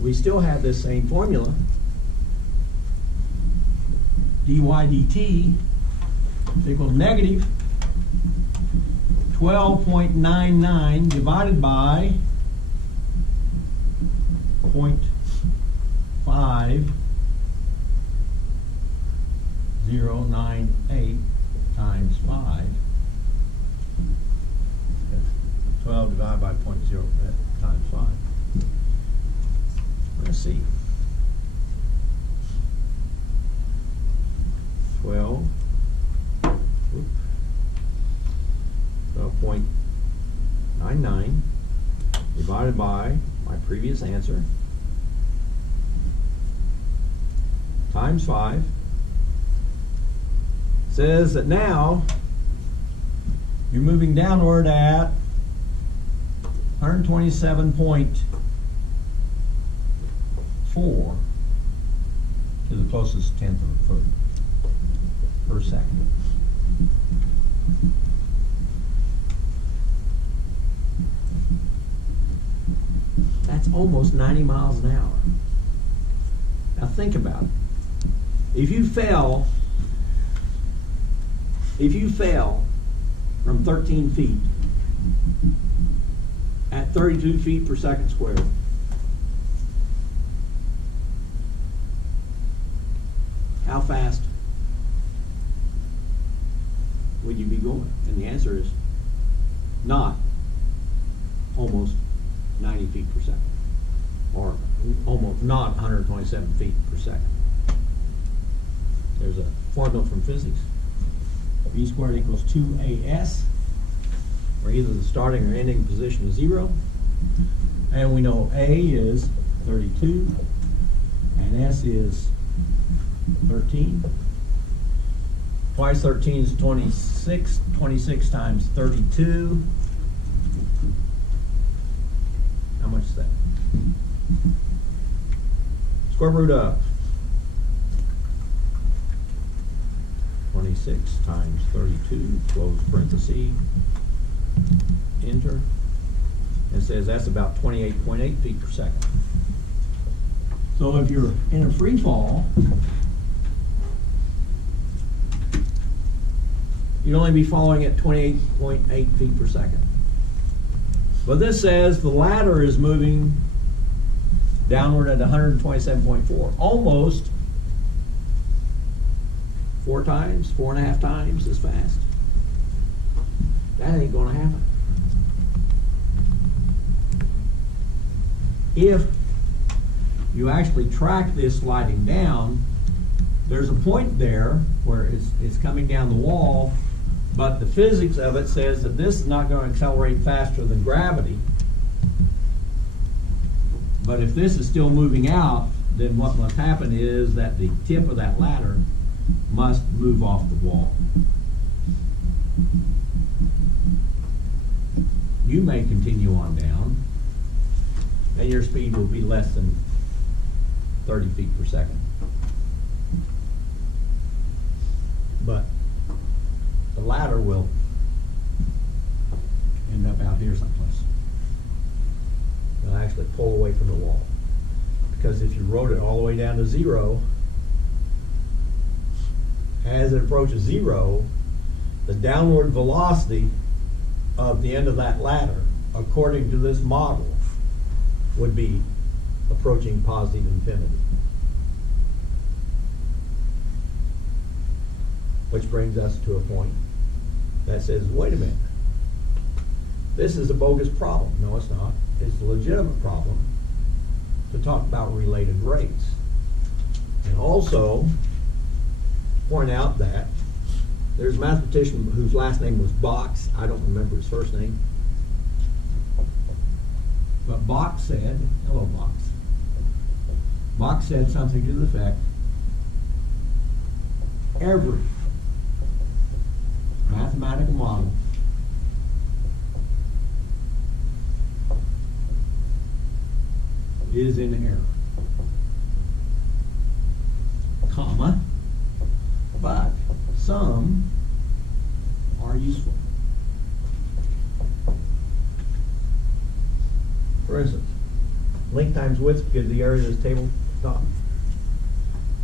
We still have this same formula. dy dt is equal to negative 12.99 divided by 0.5098 times 5. 12 divided by 0.0 times 5. Let's see. 12.99 divided by my previous answer times 5 says that now you're moving downward at 127.4 to the closest tenth of a foot per second. That's almost 90 miles an hour. Now think about it. If you fell from 13 feet at 32 feet per second squared, how fast would you be going? And the answer is not almost 90 feet per second, or almost not 127 feet per second. There's a formula from physics. V squared equals 2AS, where either the starting or ending position is 0. And we know A is 32, and S is 13. Twice 13 is 26. 26 times 32. How much is that? Square root of 26 times 32, close parenthesis, enter. It says that's about 28.8 feet per second. So if you're in a free fall, you'd only be falling at 28.8 feet per second. But this says the ladder is moving downward at 127.4, almost 4.5 times as fast. That ain't gonna happen. If you actually track this sliding down, there's a point there where it's coming down the wall, but the physics of it says that this is not going to accelerate faster than gravity. But if this is still moving out, then what must happen is that the tip of that ladder must move off the wall. You may continue on down, and your speed will be less than 30 feet per second. But the ladder will end up out here someplace. It'll actually pull away from the wall. Because if you rode it all the way down to zero, as it approaches zero, the downward velocity of the end of that ladder, according to this model, would be approaching positive infinity. Which brings us to a point that says, wait a minute, this is a bogus problem. No, it's not. It's a legitimate problem to talk about related rates. And also point out that there's a mathematician whose last name was Box. I don't remember his first name. But Box said, hello Box. Box said something to the effect, every mathematical model is in error, comma, but some are useful. For instance, length times width gives the area of this table top.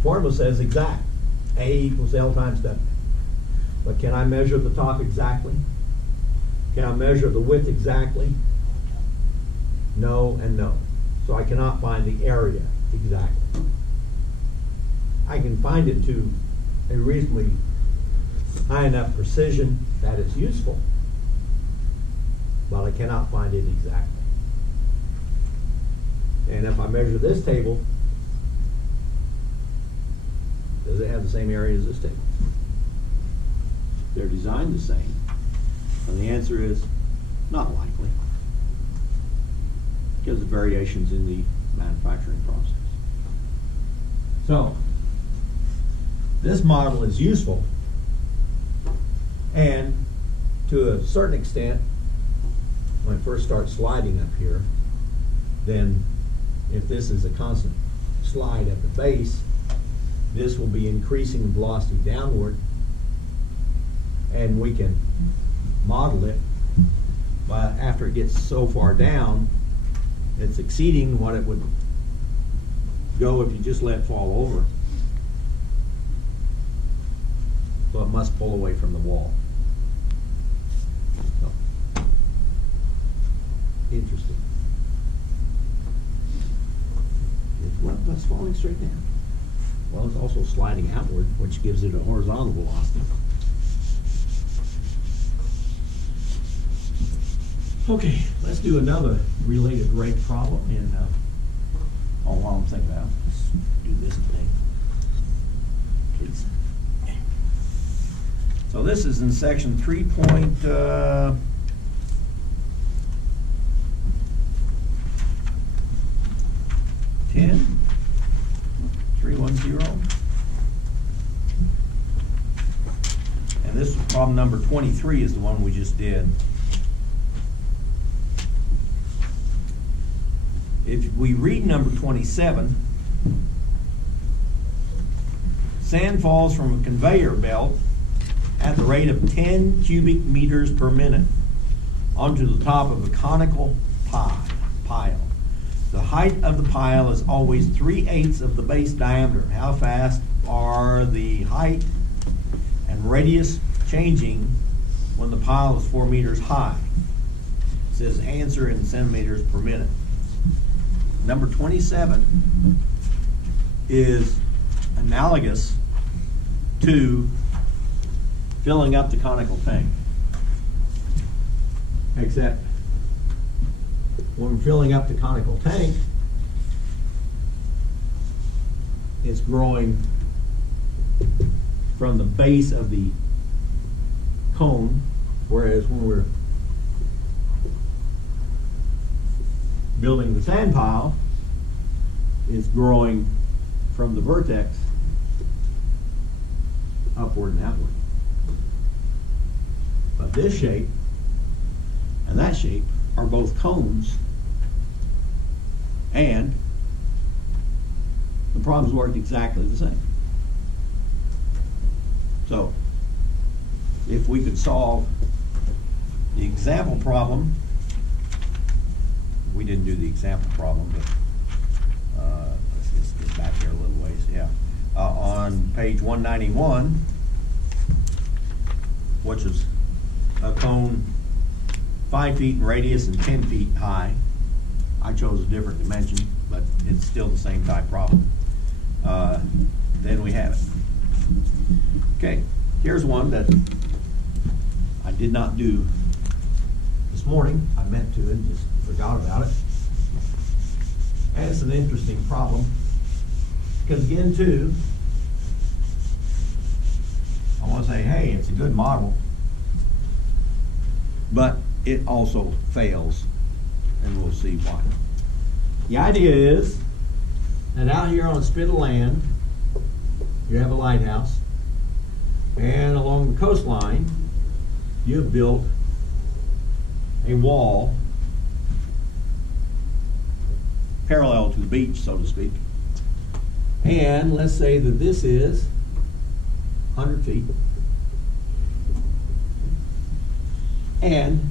Formula says exact. A equals L times W. But can I measure the top exactly? Can I measure the width exactly? No and no. So I cannot find the area exactly. I can find it to a reasonably high enough precision that it's useful, but I cannot find it exactly. And if I measure this table, does it have the same area as this table? They're designed the same. And the answer is not likely, because of variations in the manufacturing process. So, this model is useful, and to a certain extent, when it first starts sliding up here, then if this is a constant slide at the base, this will be increasing the velocity downward, and we can model it, but after it gets so far down, it's exceeding what it would go if you just let it fall over. So it must pull away from the wall. So, interesting. What's falling straight down? Well, it's also sliding outward, which gives it a horizontal velocity. Okay, let's do another related rate problem in, while I'm thinking about it, let's do this today, please. So this is in section 3.10. And this problem number 23 is the one we just did. If we read number 27, sand falls from a conveyor belt at the rate of 10 cubic meters per minute onto the top of a conical pile. The height of the pile is always 3/8 of the base diameter. How fast are the height and radius changing when the pile is 4 meters high? It says answer in centimeters per minute. Number 27 is analogous to filling up the conical tank. Except when filling up the conical tank, it's growing from the base of the cone, whereas when we're building the sand pile, it's growing from the vertex upward and outward. But this shape and that shape are both cones, and the problems worked exactly the same. So, if we could solve the example problem, we didn't do the example problem, but let's get back here a little ways. Yeah, on page 191, which is a cone 5 feet in radius and 10 feet high. I chose a different dimension, but it's still the same type problem. Then we have it. Okay, here's one that I did not do this morning. I meant to and just forgot about it. And it's an interesting problem, because again too, I want to say, hey, it's a good model, but it also fails, and we'll see why. The idea is that out here on a spit of land, you have a lighthouse, and along the coastline, you have built a wall parallel to the beach, so to speak. And let's say that this is 100 feet. And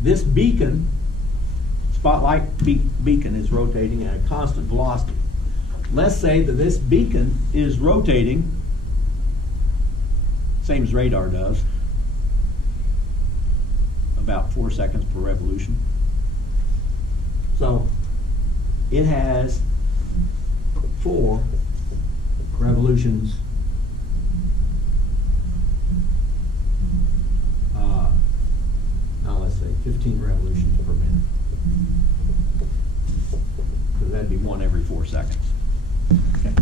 this beacon, spotlight beacon, is rotating at a constant velocity. Let's say that this beacon is rotating, same as radar does, about 4 seconds per revolution. So it has 4 revolutions now let's say 15 revolutions per minute, because that'd be 1 every 4 seconds. Okay.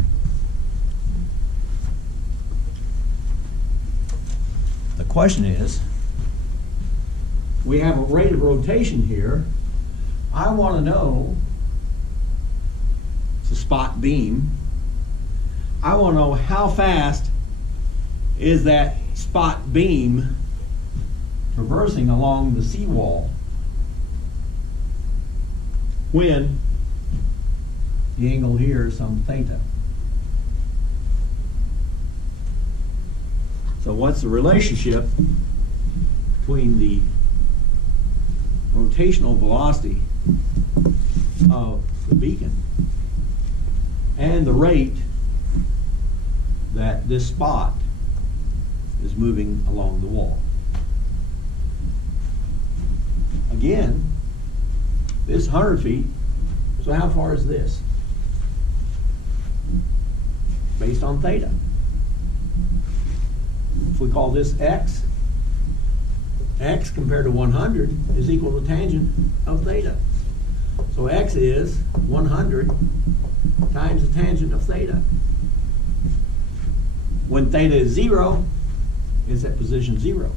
The question is, we have a rate of rotation here. I want to know, it's a spot beam, I want to know how fast is that spot beam traversing along the seawall when the angle here is some theta. So what's the relationship between the rotational velocity of the beacon and the rate that this spot is moving along the wall? Again, this 100 feet, so how far is this? Based on theta. If we call this x, x compared to 100 is equal to tangent of theta. So x is 100 times the tangent of theta. When theta is 0, it's at position 0.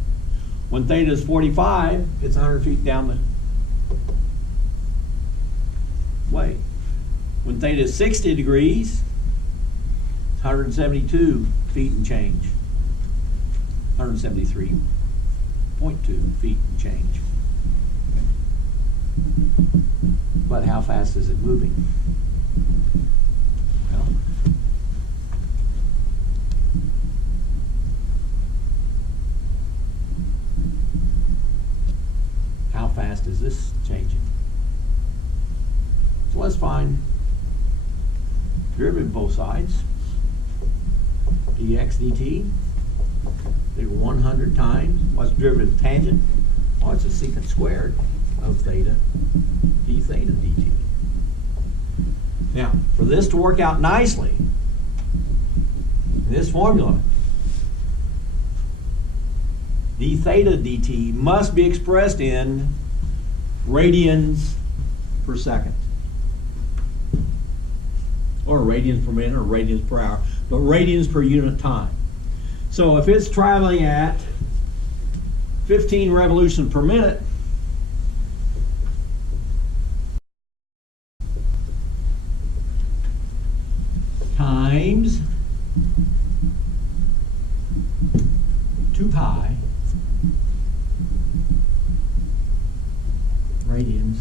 When theta is 45, it's 100 feet down the way. When theta is 60 degrees, it's 172 feet and change. 173.2 feet and change. But how fast is it moving? Well, how fast is this changing? So let's find derivative of both sides. dx dt. Did 100 times. What's derivative of tangent? Well, it's a secant squared of theta d theta dt. Now, for this to work out nicely, this formula, d theta dt must be expressed in radians per second. Or radians per minute or radians per hour, but radians per unit time. So if it's traveling at 15 revolutions per minute, times 2 pi radians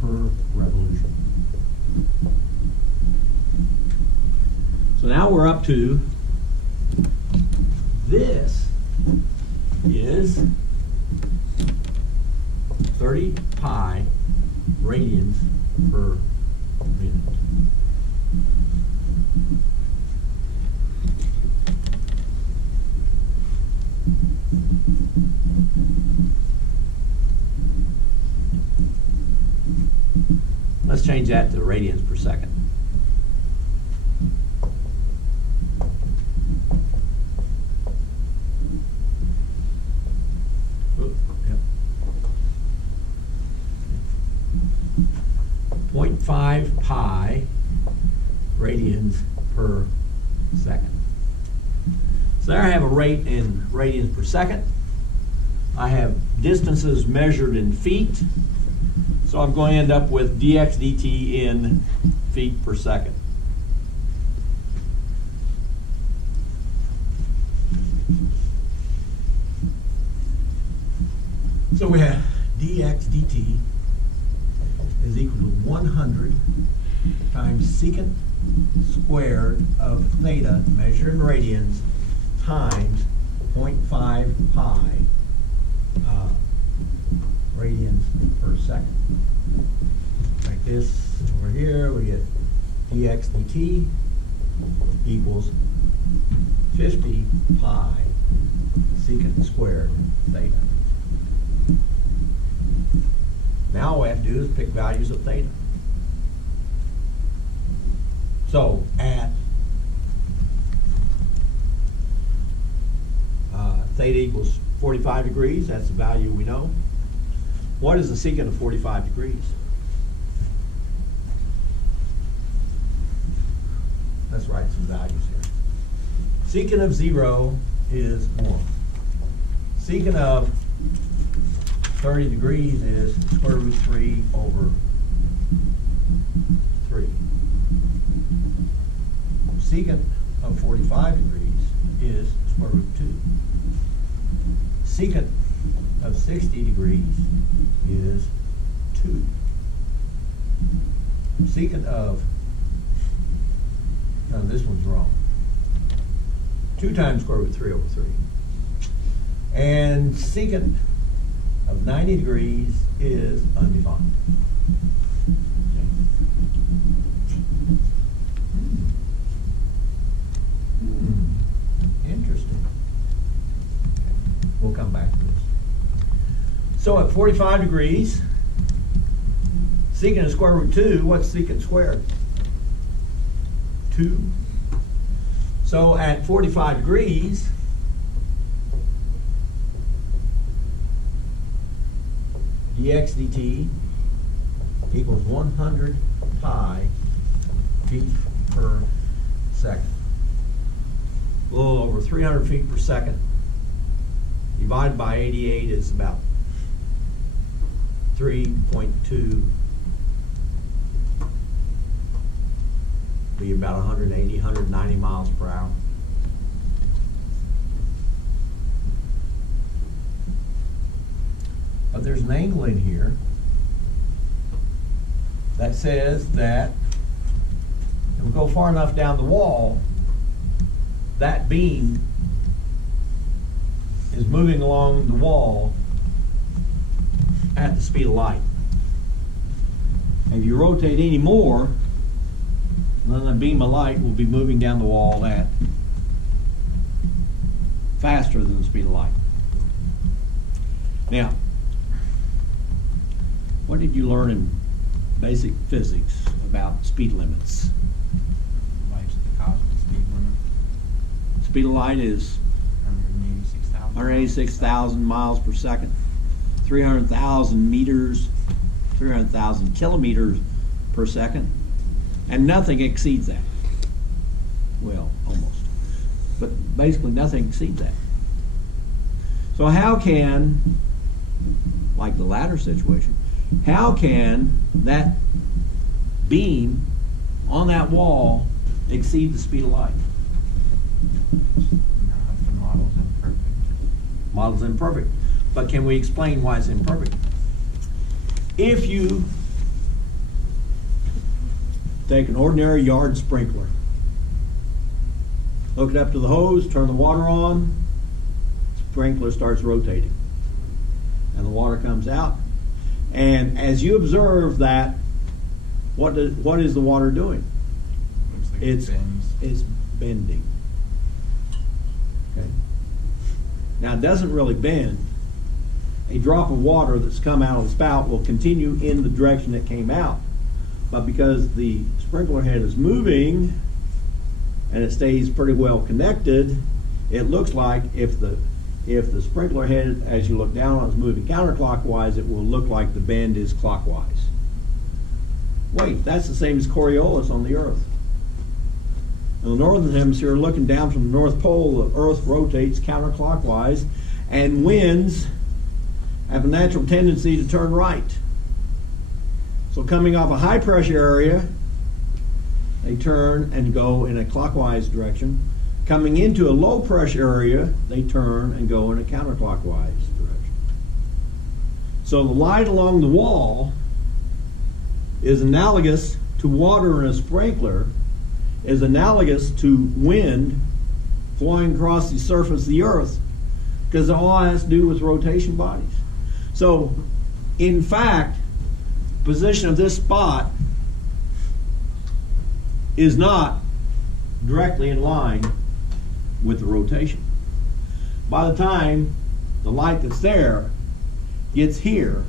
per revolution. So now we're up to this is 30 pi radians per minute. Let's change that to radians per second. Oop, yep. 0.5 pi radians per second. So there I have a rate in radians per second. I have distances measured in feet. So I'm going to end up with dx dt in feet per second. So we have dx dt is equal to 100 times secant squared of theta measured in radians times 0.5 pi radians per second. Like this over here, we get dx dt equals 50 pi secant squared theta. Now all we have to do is pick values of theta. So at theta equals 45 degrees, that's the value we know. What is the secant of 45 degrees? Let's write some values here. Secant of 0 is 1. Secant of 30 degrees is square root 3 over 3. Secant of 45 degrees is square root 2. Secant of 60 degrees is 2. Secant of, no, this one's wrong. 2 times square root 3 over 3. And secant of 90 degrees is undefined. Okay. Interesting. Okay. We'll come back to this. So at 45 degrees, secant of square root 2, what's secant squared? 2. So at 45 degrees, dx dt equals 100 pi feet per second. A little over 300 feet per second. Divided by 88 is about 3.2, be about 180, 190 miles per hour. But there's an angle in here that says that if we go far enough down the wall, that beam is moving along the wall at the speed of light. If you rotate any more, then the beam of light will be moving down the wall at faster than the speed of light. Now, what did you learn in basic physics about speed limits? Light's the cosmic speed limit. Speed of light is 186,000. 186,000 miles per second, 300,000 meters, 300,000 kilometers per second, and nothing exceeds that. Well, almost. But basically nothing exceeds that. So how can, like the ladder situation, how can that beam on that wall exceed the speed of light? The model's imperfect. Model's imperfect. But can we explain why it's imperfect? If you take an ordinary yard sprinkler, hook it up to the hose, turn the water on, sprinkler starts rotating, and the water comes out. And as you observe that, what is the water doing? Looks like It's it bends. it's bending. Okay. Now it doesn't really bend. A drop of water that's come out of the spout will continue in the direction it came out. But because the sprinkler head is moving and it stays pretty well connected, it looks like if the sprinkler head, as you look down on it, is moving counterclockwise, it will look like the bend is clockwise. Wait, that's the same as Coriolis on the Earth. In the northern hemisphere, looking down from the North Pole, the Earth rotates counterclockwise, and winds have a natural tendency to turn right. So coming off a high pressure area, they turn and go in a clockwise direction. Coming into a low pressure area, they turn and go in a counterclockwise direction. So the light along the wall is analogous to water in a sprinkler, is analogous to wind flowing across the surface of the earth, because it all has to do with rotation bodies. So, in fact, position of this spot is not directly in line with the rotation. By the time the light that's there gets here,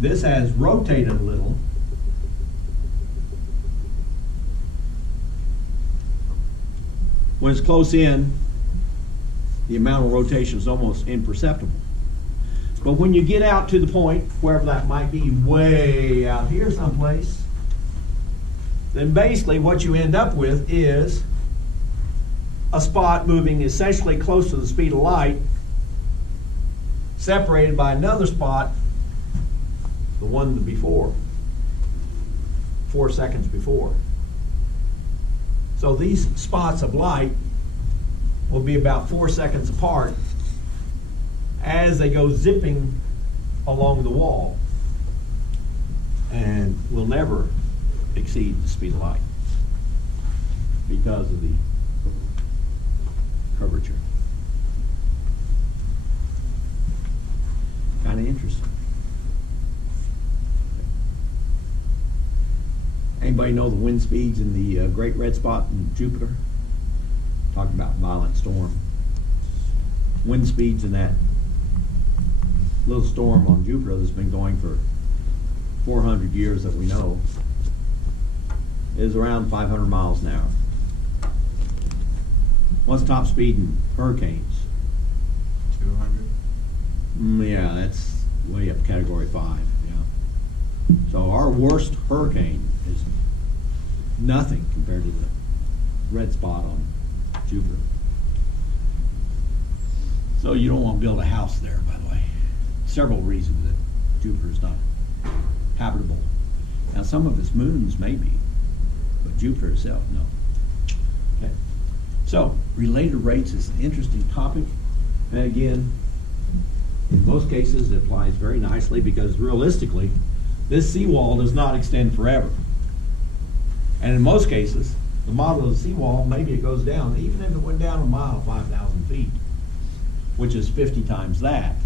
this has rotated a little. When it's close in, the amount of rotation is almost imperceptible. But when you get out to the point, wherever that might be, way out here someplace, then basically what you end up with is a spot moving essentially close to the speed of light, separated by another spot, the one before, 4 seconds before. So these spots of light will be about 4 seconds apart as they go zipping along the wall, and will never exceed the speed of light because of the curvature. Kind of interesting. Anybody know the wind speeds in the Great Red Spot in Jupiter? Talking about violent storm. Wind speeds in that little storm on Jupiter that's been going for 400 years that we know is around 500 miles an hour. What's top speed in hurricanes? 200. Yeah, that's way up category 5. Yeah. So our worst hurricane is nothing compared to the red spot on Jupiter. So you don't want to build a house there, by the way. Several reasons that Jupiter is not habitable. Now some of its moons may be, but Jupiter itself, no. Okay. So related rates is an interesting topic, and again, in most cases it applies very nicely because realistically, this seawall does not extend forever. And in most cases, the model of the seawall, maybe it goes down, even if it went down a mile, 5,000 feet, which is 50 times that.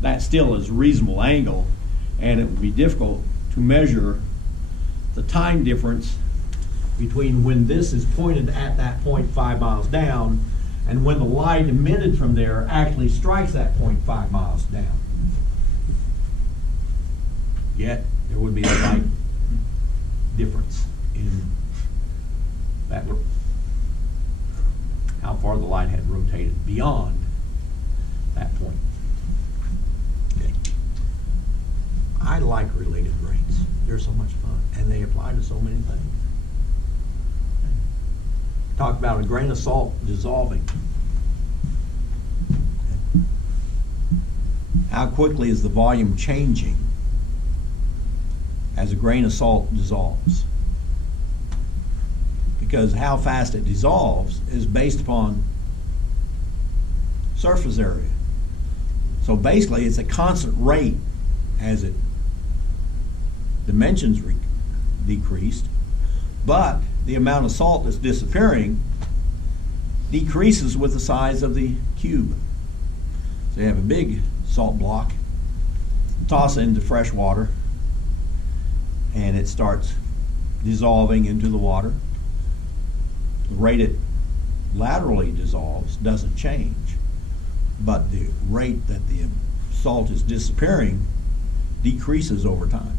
That still is a reasonable angle, and it would be difficult to measure the time difference between when this is pointed at that point 5 miles down and when the light emitted from there actually strikes that point 5 miles down. Yet, there would be a slight difference in that, how far the light had rotated beyond that point. Okay. I like related rates. They're so much fun, and they apply to so many things. Talk about a grain of salt dissolving. How quickly is the volume changing as a grain of salt dissolves? Because how fast it dissolves is based upon surface area. So basically, it's a constant rate as it dimensions decreased, but the amount of salt that's disappearing decreases with the size of the cube. So you have a big salt block, toss it into fresh water, and it starts dissolving into the water. The rate it laterally dissolves doesn't change, but the rate that the salt is disappearing decreases over time.